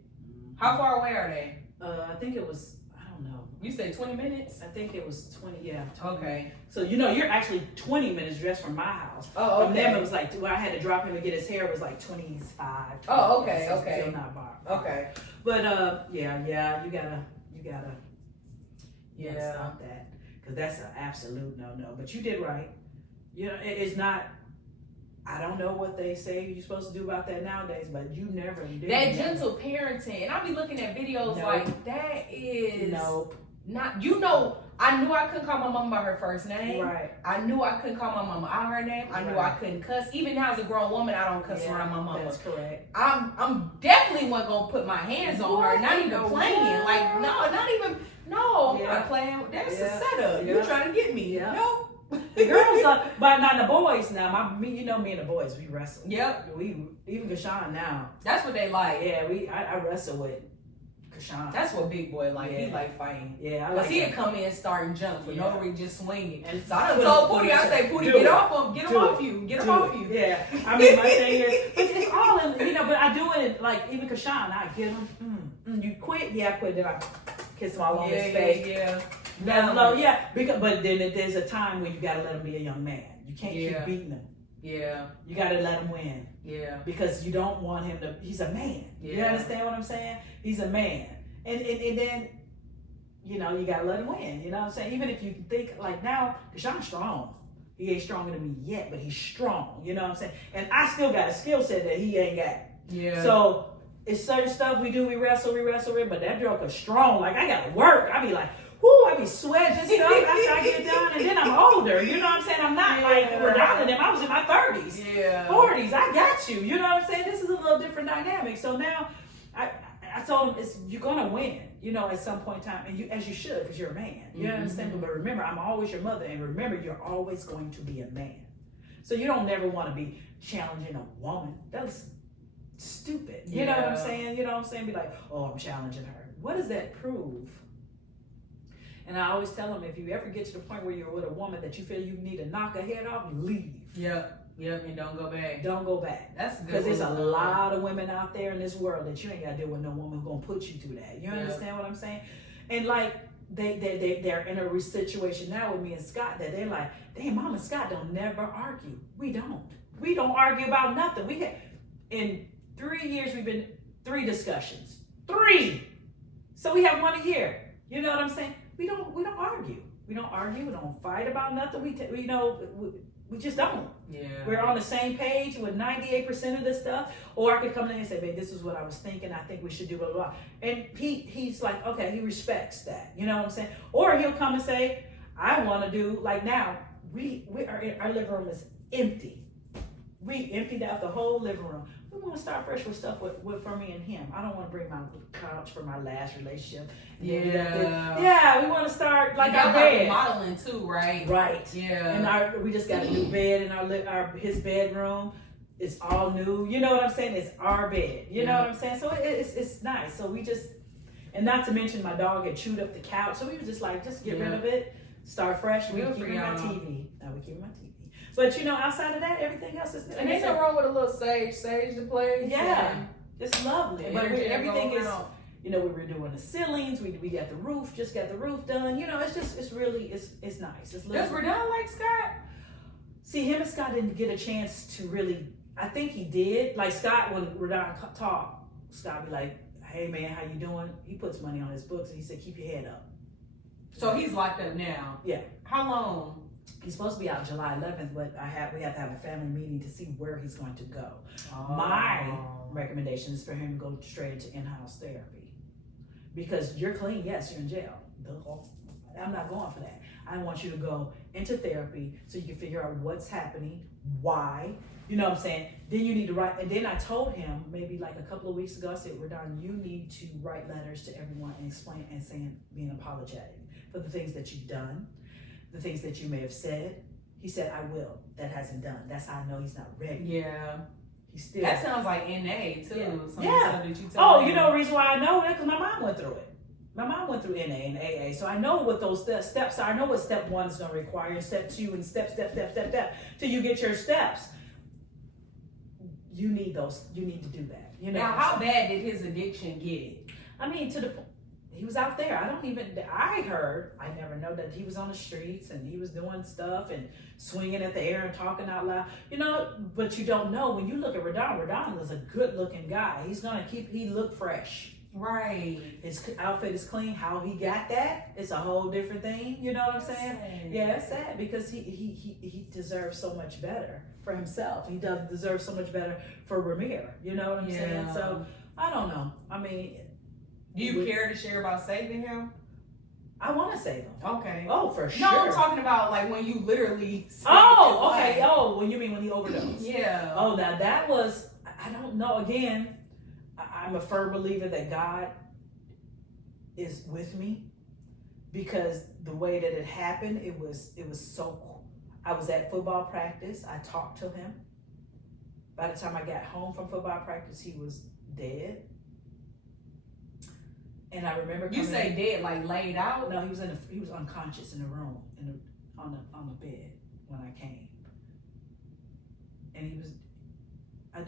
How far away are they? I think it was, I don't know. You said 20 minutes? I think it was 20, 20 Okay. minutes. So, you're actually 20 minutes dressed from my house. Oh, okay. From them, it was like, when I had to drop him to get his hair, it was like 25. Oh, okay, so okay. Still not far. Okay. But, yeah, you gotta stop that. Because that's an absolute no. But you did right. It's not, I don't know what they say you're supposed to do about that nowadays, but you never did. That gentle parenting. And I'll be looking at videos like, that is not, I knew I couldn't call my mom by her first name. Right. I knew I couldn't call my mama out her name. I knew I couldn't cuss. Even now as a grown woman, I don't cuss around my mama. That's correct. I'm definitely wasn't gonna put my hands on her. Not even playing. Like, no, not even, no, I'm not playing. That's a setup. You're trying to get me. Yeah. Nope. The girls, but not the boys now. Me and the boys, we wrestle. Yep. We even Cassandra now. That's what they like. Yeah, I wrestle with Cassandra. That's what big boy like. He like fighting. Yeah, Because he'd come in starting jump for no reason, just swinging. And so I done told Pootie, I say, Pootie, get off him, get him off you, get him off you. Yeah, I mean, my thing is, but it's all in, but I do it like even Cassandra, I get him. You quit? Yeah, I quit. Then I kiss him all on his face. Yeah. But then there's a time when you gotta let him be a young man. You can't keep beating him. Yeah. You gotta let him win. Yeah. Because you don't want him to. He's a man. Yeah. You understand what I'm saying? He's a man, and then you gotta let him win. You know what I'm saying? Even if you think like now, Deshaun's strong. He ain't stronger than me yet, but he's strong. You know what I'm saying? And I still got a skill set that he ain't got. Yeah. So it's certain stuff we do. We wrestle, but that girl is strong. Like I gotta work. I be like. I be sweating and stuff after I get done, and then I'm older. You know what I'm saying? I'm not like Rihanna them. I was in my 30s, 40s. I got you. You know what I'm saying? This is a little different dynamic. So now, I told him you're gonna win. At some point in time, and as you should, because you're a man. You understand? But remember, I'm always your mother, and remember, you're always going to be a man. So you don't never want to be challenging a woman. That's stupid. You know what I'm saying? Be like, oh, I'm challenging her. What does that prove? And I always tell them, if you ever get to the point where you're with a woman that you feel you need to knock her head off, leave. Yep, and don't go back. Don't go back. That's good. Because there's a lot of women out there in this world that you ain't got to deal with no woman who's going to put you through that. You understand what I'm saying? And like, they're in a situation now with me and Scott that they're like, damn, Mom and Scott don't never argue. We don't argue about nothing. We had, in 3 years, we've been 3 discussions. 3! So we have 1 a year. You know what I'm saying? We don't argue. We don't argue. We don't fight about nothing. We just don't. Yeah. We're on the same page with 98% of this stuff. Or I could come in and say, babe, this is what I was thinking. I think we should do blah, blah, blah. And he's like, okay, he respects that. You know what I'm saying? Or he'll come and say, I want to do, like now, our living room is empty. We emptied out the whole living room. We want to start fresh with stuff for me and him. I don't want to bring my couch from my last relationship. Yeah, we want to start like our bed. Modeling too, right? Right. Yeah. And we just got a new bed in his bedroom. It's all new. You know what I'm saying? It's our bed. You know what I'm saying? So it's nice. So we just, and not to mention my dog had chewed up the couch. So we were just like, just get rid of it, start fresh. We were keeping my TV. We keep my TV. But outside of that, everything else is. And ain't nothing wrong with a little sage to play. Yeah, it's lovely. But everything is. We were doing the ceilings. We got the roof. Just got the roof done. It's really nice. It's does Redon like Scott? See, him and Scott didn't get a chance to really. I think he did. Like Scott, when Redon talked, Scott be like, "Hey man, how you doing?" He puts money on his books, and he said, "Keep your head up." So he's locked up now. Yeah. How long? He's supposed to be out July 11th, but we have to have a family meeting to see where he's going to go. Oh. My recommendation is for him to go straight into in-house therapy. Because you're clean, yes, you're in jail. I'm not going for that. I want you to go into therapy so you can figure out what's happening, why, you know what I'm saying? Then you need to write, and then I told him maybe like a couple of weeks ago, I said, Redon, you need to write letters to everyone and explain and being apologetic for the things that you've done, the things that you may have said. He said, I will. That hasn't done. That's how I know he's not ready. Yeah. He's still. That sounds like NA too. Yeah. That you tell the reason why I know that, because my mom went through it. My mom went through NA and AA, so I know what those steps are. I know what step 1 is going to require, and step 2, and step, till you get your steps. You need those. You need to do that. Now, how bad did his addiction get? I mean, to the point. He was out there. I heard, I never know that he was on the streets and he was doing stuff and swinging at the air and talking out loud, but you don't know. When you look at Redon was a good looking guy. He looked fresh. Right. His outfit is clean. How he got that, it's a whole different thing. You know what I'm saying? Sad. Yeah, it's sad because he deserves so much better for himself. He does deserve so much better for Ramir. You know what I'm saying? So, I don't know. I mean, do you care to share about saving him? I want to save him. Okay. Oh, for sure. No, I'm talking about like when you literally saved his okay. life. Oh, when you mean when he overdosed? Yeah. Oh, now that was, I don't know. Again, I'm a firm believer that God is with me, because the way that it happened, it was so cool. I was at football practice. I talked to him. By the time I got home from football practice, he was dead. And I remember you say dead, like laid out? No, he was unconscious in the room, on the bed when I came. And he was, I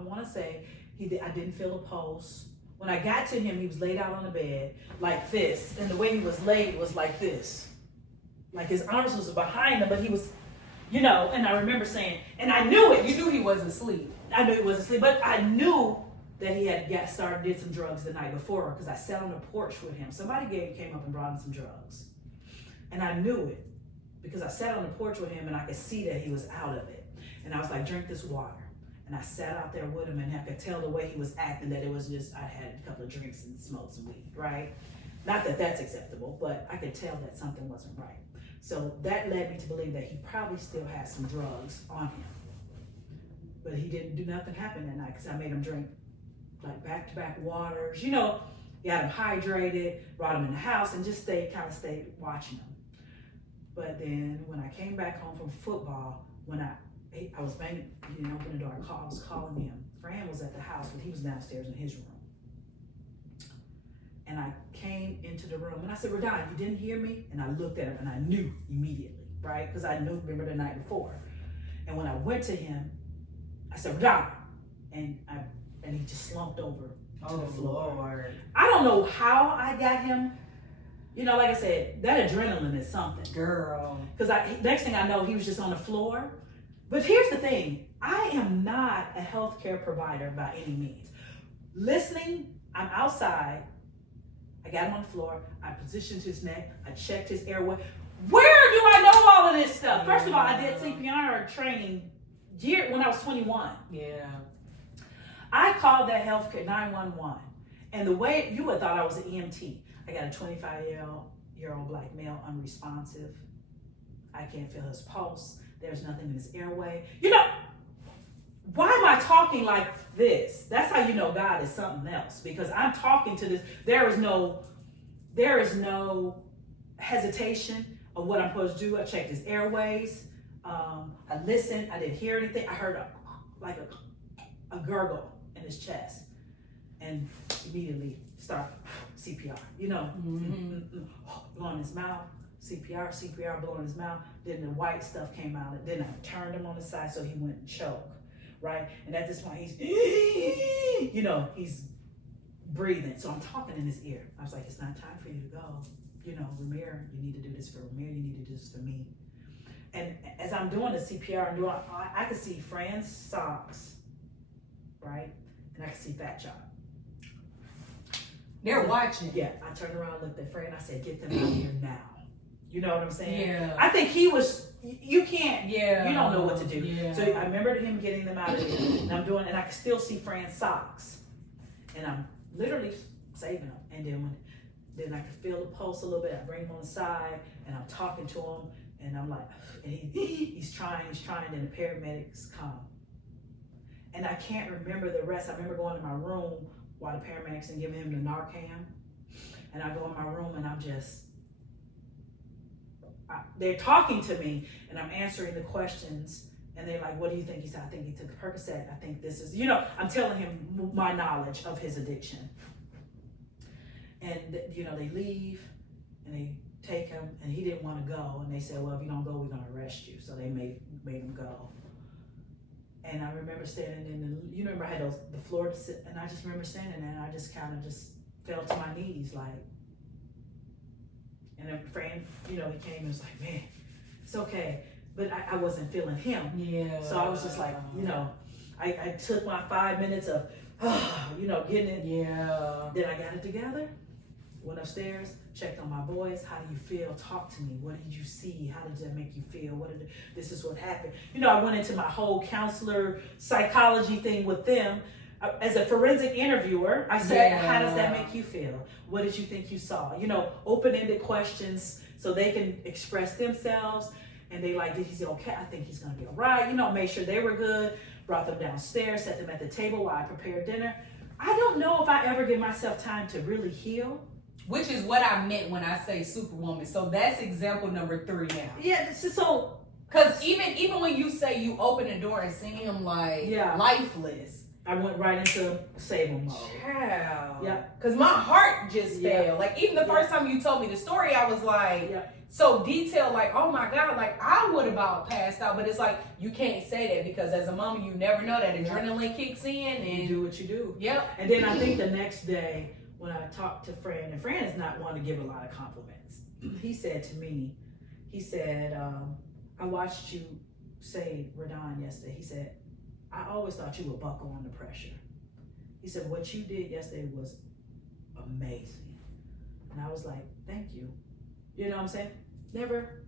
want to say I didn't feel a pulse. When I got to him, he was laid out on the bed like this, and the way he was laid was like this, like his arms was behind him, but he was, and I remember saying, and I knew it. You knew he wasn't asleep. I knew he wasn't asleep, but I knew that he had did some drugs the night before, because I sat on the porch with him. Somebody came up and brought him some drugs. And I knew it because I sat on the porch with him and I could see that he was out of it. And I was like, drink this water. And I sat out there with him and I could tell the way he was acting that it was just, I had a couple of drinks and smoked some weed, right? Not that that's acceptable, but I could tell that something wasn't right. So that led me to believe that he probably still had some drugs on him. But he didn't do nothing happen that night because I made him drink like back-to-back waters, got him hydrated, brought him in the house, and just stayed watching him. But then when I came back home from football, when I was banging, he didn't open the door, I was calling him. Fran was at the house, but he was downstairs in his room. And I came into the room and I said, Redon, you didn't hear me? And I looked at him and I knew immediately, right? Because I knew, remember the night before. And when I went to him, I said, Redon, and he just slumped over to the floor. Lord. I don't know how I got him. Like I said, that adrenaline is something. Girl. Because next thing I know, he was just on the floor. But here's the thing. I am not a healthcare provider by any means. Listening, I'm outside. I got him on the floor. I positioned his neck. I checked his airway. Where do I know all of this stuff? First of all, I did CPR training when I was 21. Yeah. I called that healthcare 911, and the way you would thought I was an EMT. I got a 25-year-old black male, unresponsive. I can't feel his pulse. There's nothing in his airway. You know, why am I talking like this? That's how you know God is something else, because I'm talking to this. There is no hesitation of what I'm supposed to do. I checked his airways. I listened. I didn't hear anything. I heard a gurgle in his chest, and immediately start CPR. You know, blowing his mouth. CPR, blowing his mouth. Then the white stuff came out. And then I turned him on the side so he wouldn't choke. Right? And at this point, he's breathing. So I'm talking in his ear. I was like, it's not time for you to go. You know, Ramir, you need to do this for Ramir. You need to do this for me. And as I'm doing the CPR, I could see Fran's socks, right? And I could see Fat Chop. They're watching. Yeah, I turned around, looked at Fran, I said, get them out of here now. You know what I'm saying? Yeah. I think he was, you can't, yeah. You don't know what to do. Yeah. So I remember him getting them out of there. And I can still see Fran's socks. And I'm literally saving them. And then I can feel the pulse a little bit. I bring him on the side, and I'm talking to him, and I'm like, and he's trying, then the paramedics come. And I can't remember the rest. I remember going to my room while the paramedics and giving him the Narcan. And I go in my room, and I'm just, they're talking to me, and I'm answering the questions, and they're like, what do you think? He said, I think he took a Percocet. I think this is, I'm telling him my knowledge of his addiction. And, they leave, and they take him, and he didn't want to go. And they said, well, if you don't go, we're going to arrest you. So they made him go. And I remember standing in remember I had the floor to sit, and I just remember standing there, and I just kind of just fell to my knees, like. And then Fran, he came and was like, man, it's okay. But I wasn't feeling him. Yeah. So I was just like, I took my 5 minutes of, getting it. Yeah. Then I got it together, went upstairs, checked on my boys. How do you feel? Talk to me. What did you see? How did that make you feel? This is what happened. I went into my whole counselor psychology thing with them. As a forensic interviewer, I said, how does that make you feel? What did you think you saw? Open-ended questions so they can express themselves. And they like, did he say, okay, I think he's going to be all right. Made sure they were good, brought them downstairs, set them at the table while I prepared dinner. I don't know if I ever give myself time to really heal. Which is what I meant when I say superwoman. So that's example number 3 now. Yeah, so. Because even when you say you open the door and see him lifeless. I went right into save mode. Child. Yeah. Because my heart just fell. Like, even the first time you told me the story, I was like, so detailed, like, oh my God, like, I would about passed out. But it's like, you can't say that because as a mama, you never know that adrenaline kicks in. And you do what you do. Yep. And then I think the next day, when I talked to Fran, and Fran is not one to give a lot of compliments. He said to me, I watched you say Radon yesterday. He said, I always thought you would buckle under pressure. He said, what you did yesterday was amazing. And I was like, thank you. You know what I'm saying? Never,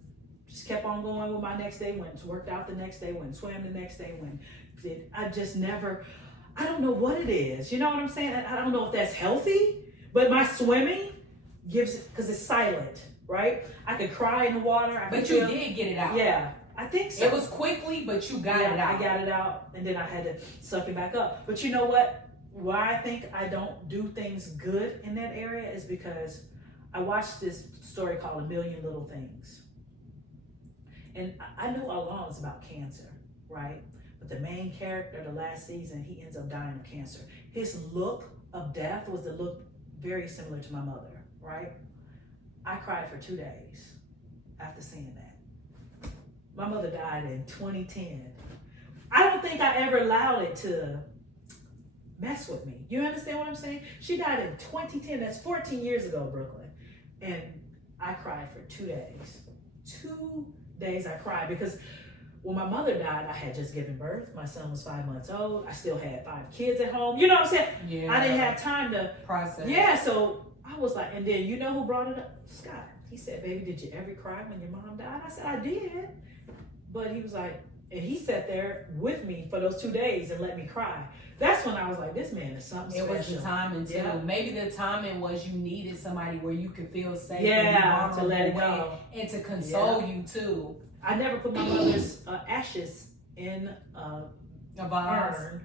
just kept on going with my next day, worked out the next day, swam the next day, I just never, I don't know what it is. You know what I'm saying? I don't know if that's healthy, but my swimming because it's silent, right? I could cry in the water. But you did get it out. Yeah. I think so. It was quickly, but you got it out. I got it out, and then I had to suck it back up. But you know what? Why I think I don't do things good in that area is because I watched this story called A Million Little Things. And I knew all along it's about cancer, right? But the main character, the last season, he ends up dying of cancer. His look of death was the look very similar to my mother, right? I cried for 2 days after seeing that. My mother died in 2010. I don't think I ever allowed it to mess with me. You understand what I'm saying? She died in 2010. That's 14 years ago, Brooklyn. And I cried for 2 days. 2 days I cried because when my mother died, I had just given birth. My son was 5 months old. I still had 5 kids at home. You know what I'm saying? Yeah. I didn't have time to process. Yeah, so I was like, and then you know who brought it up? Scott. He said, baby, did you ever cry when your mom died? I said, I did. But he was like, and he sat there with me for those 2 days and let me cry. That's when I was like, this man is something special. It was the timing too. Yeah. Maybe the timing was you needed somebody where you could feel safe. Yeah, and to let it go. And to console you too. I never put my mother's ashes in A vase. urn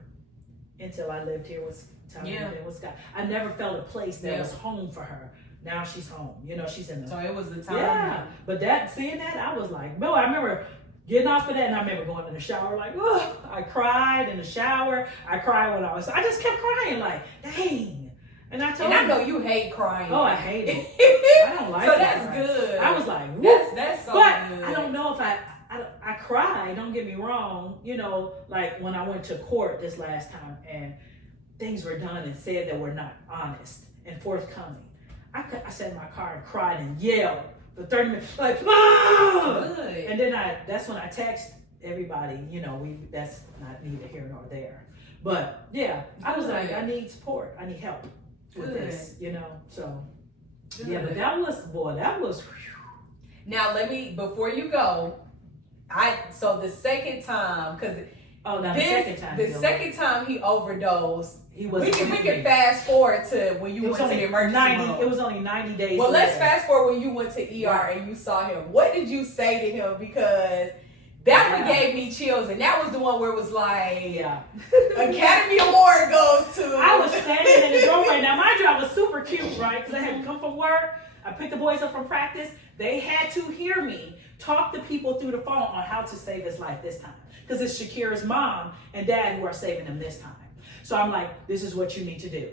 until I lived here with Tom Yeah. and with Scott. I never felt a place that Yeah. was home for her. Now she's home. You know, she's in the So it was the time. yeah. But seeing that, I was like, no, I remember getting off of that, and I remember going in the shower like, oh, I cried in the shower. I cried when I just kept crying like, dang. And I told And I him, know you hate crying. oh, I hate it. I don't like so it. that's Right? good. I was like, whoop. That's so But good. I don't know if I cried, don't get me wrong, you know, like when I went to court this last time and things were done and said that were not honest and forthcoming. I sat in my car and cried and yelled for 30 minutes, like, ah! Good. And then that's when I text everybody, you know, that's not neither here nor there. But yeah, I was like, I need support, I need help with this, you know, so. Good. Yeah, but that was. Now before you go, so the second time, because the second time he overdosed, he was. we can fast forward to when you went to the emergency room. It was only 90 days. Well, let's later. fast forward when you went to ER and you saw him. What did you say to him? Because that one gave me chills, and that was the one where it was like, Academy Award goes to. I was standing in the doorway. Now, mind you, I was super cute, right? Because I had come from work. I picked the boys up from practice. They had to hear me talk to people through the phone on how to save his life this time. Because it's Shakira's mom and dad who are saving him this time. So I'm like, this is what you need to do.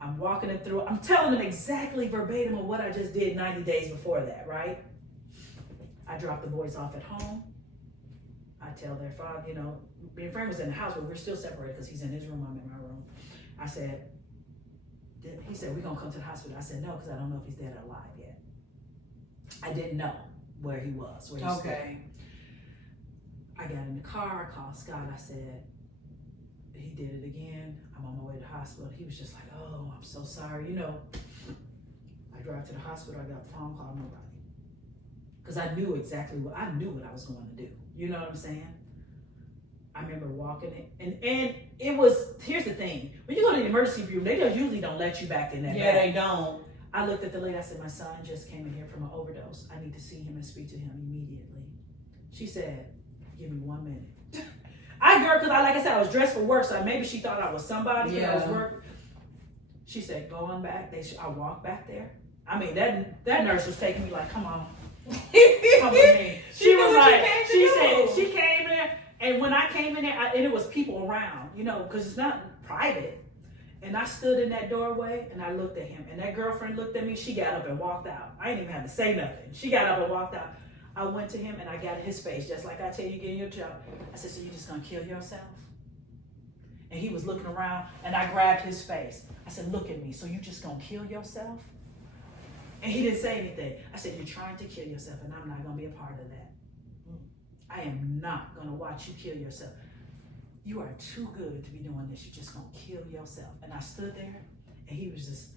I'm walking them through. I'm telling them exactly verbatim of what I just did 90 days before that, right? I dropped the boys off at home. I tell their father, you know, me and Frank was in the house, but we're still separated because he's in his room, I'm in my room. I said, he said, we're going to come to the hospital. I said, no, because I don't know if he's dead or alive yet. I didn't know where he was. Okay. I got in the car, I called Scott. I said, he did it again. I'm on my way to the hospital. He was just like, oh, I'm so sorry. You know, I drive to the hospital. I got the phone call, nobody. Because I knew exactly what I was going to do. You know what I'm saying? I remember walking in, and it was, here's the thing. When you go to the emergency room, they usually don't let you back in that Yeah, bag. they don't. I looked at the lady, I said, my son just came in here from an overdose. I need to see him and speak to him immediately. She said, give me 1 minute. Because like I said, I was dressed for work, so maybe she thought I was somebody because I was working. She said, go on back. I walked back there. I mean, that nurse was taking me like, come on. Come with me. She was like, she said, she came in, and when I came in there, and it was people around, you know, because it's not private. And I stood in that doorway, and I looked at him, and that girlfriend looked at me. She got up and walked out. I didn't even have to say nothing. She got up and walked out. I went to him, and I got in his face, just like I tell you, get in your job. I said, so you just going to kill yourself? And he was looking around, and I grabbed his face. I said, look at me. So you just going to kill yourself? And he didn't say anything. I said, you're trying to kill yourself, and I'm not going to be a part of that. I am not going to watch you kill yourself. You are too good to be doing this. You're just going to kill yourself. And I stood there, and he was,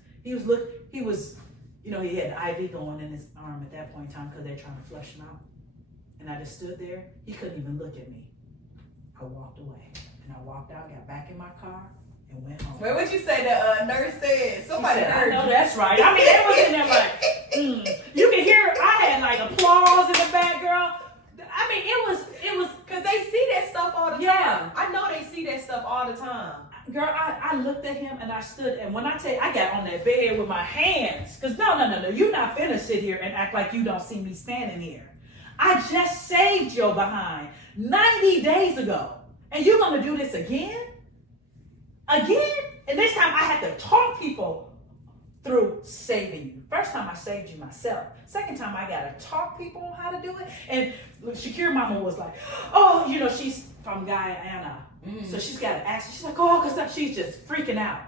you know, he had the IV going in his arm at that point in time because they're trying to flush him out. And I just stood there. He couldn't even look at me. I walked away, and I walked out, got back in my car, and went home. Wait, what you say the nurse said? Somebody said, heard I know you. that's right. I mean, it was in there like, You can hear, I had like applause in the back, girl. I mean, it was, because they see that stuff all the time. Yeah. I know they see that stuff all the time. Girl, I looked at him and I stood, and when I tell you, I got on that bed with my hands, because no, you're not finna sit here and act like you don't see me standing here. I just saved your behind 90 days ago, and you're gonna do this again? Again? And this time I had to talk people through saving you. First time I saved you myself. Second time I gotta talk people on how to do it. And Shakira mama was like, oh, you know, she's from Guyana. So she's got to ask. She's like, oh, because she's just freaking out.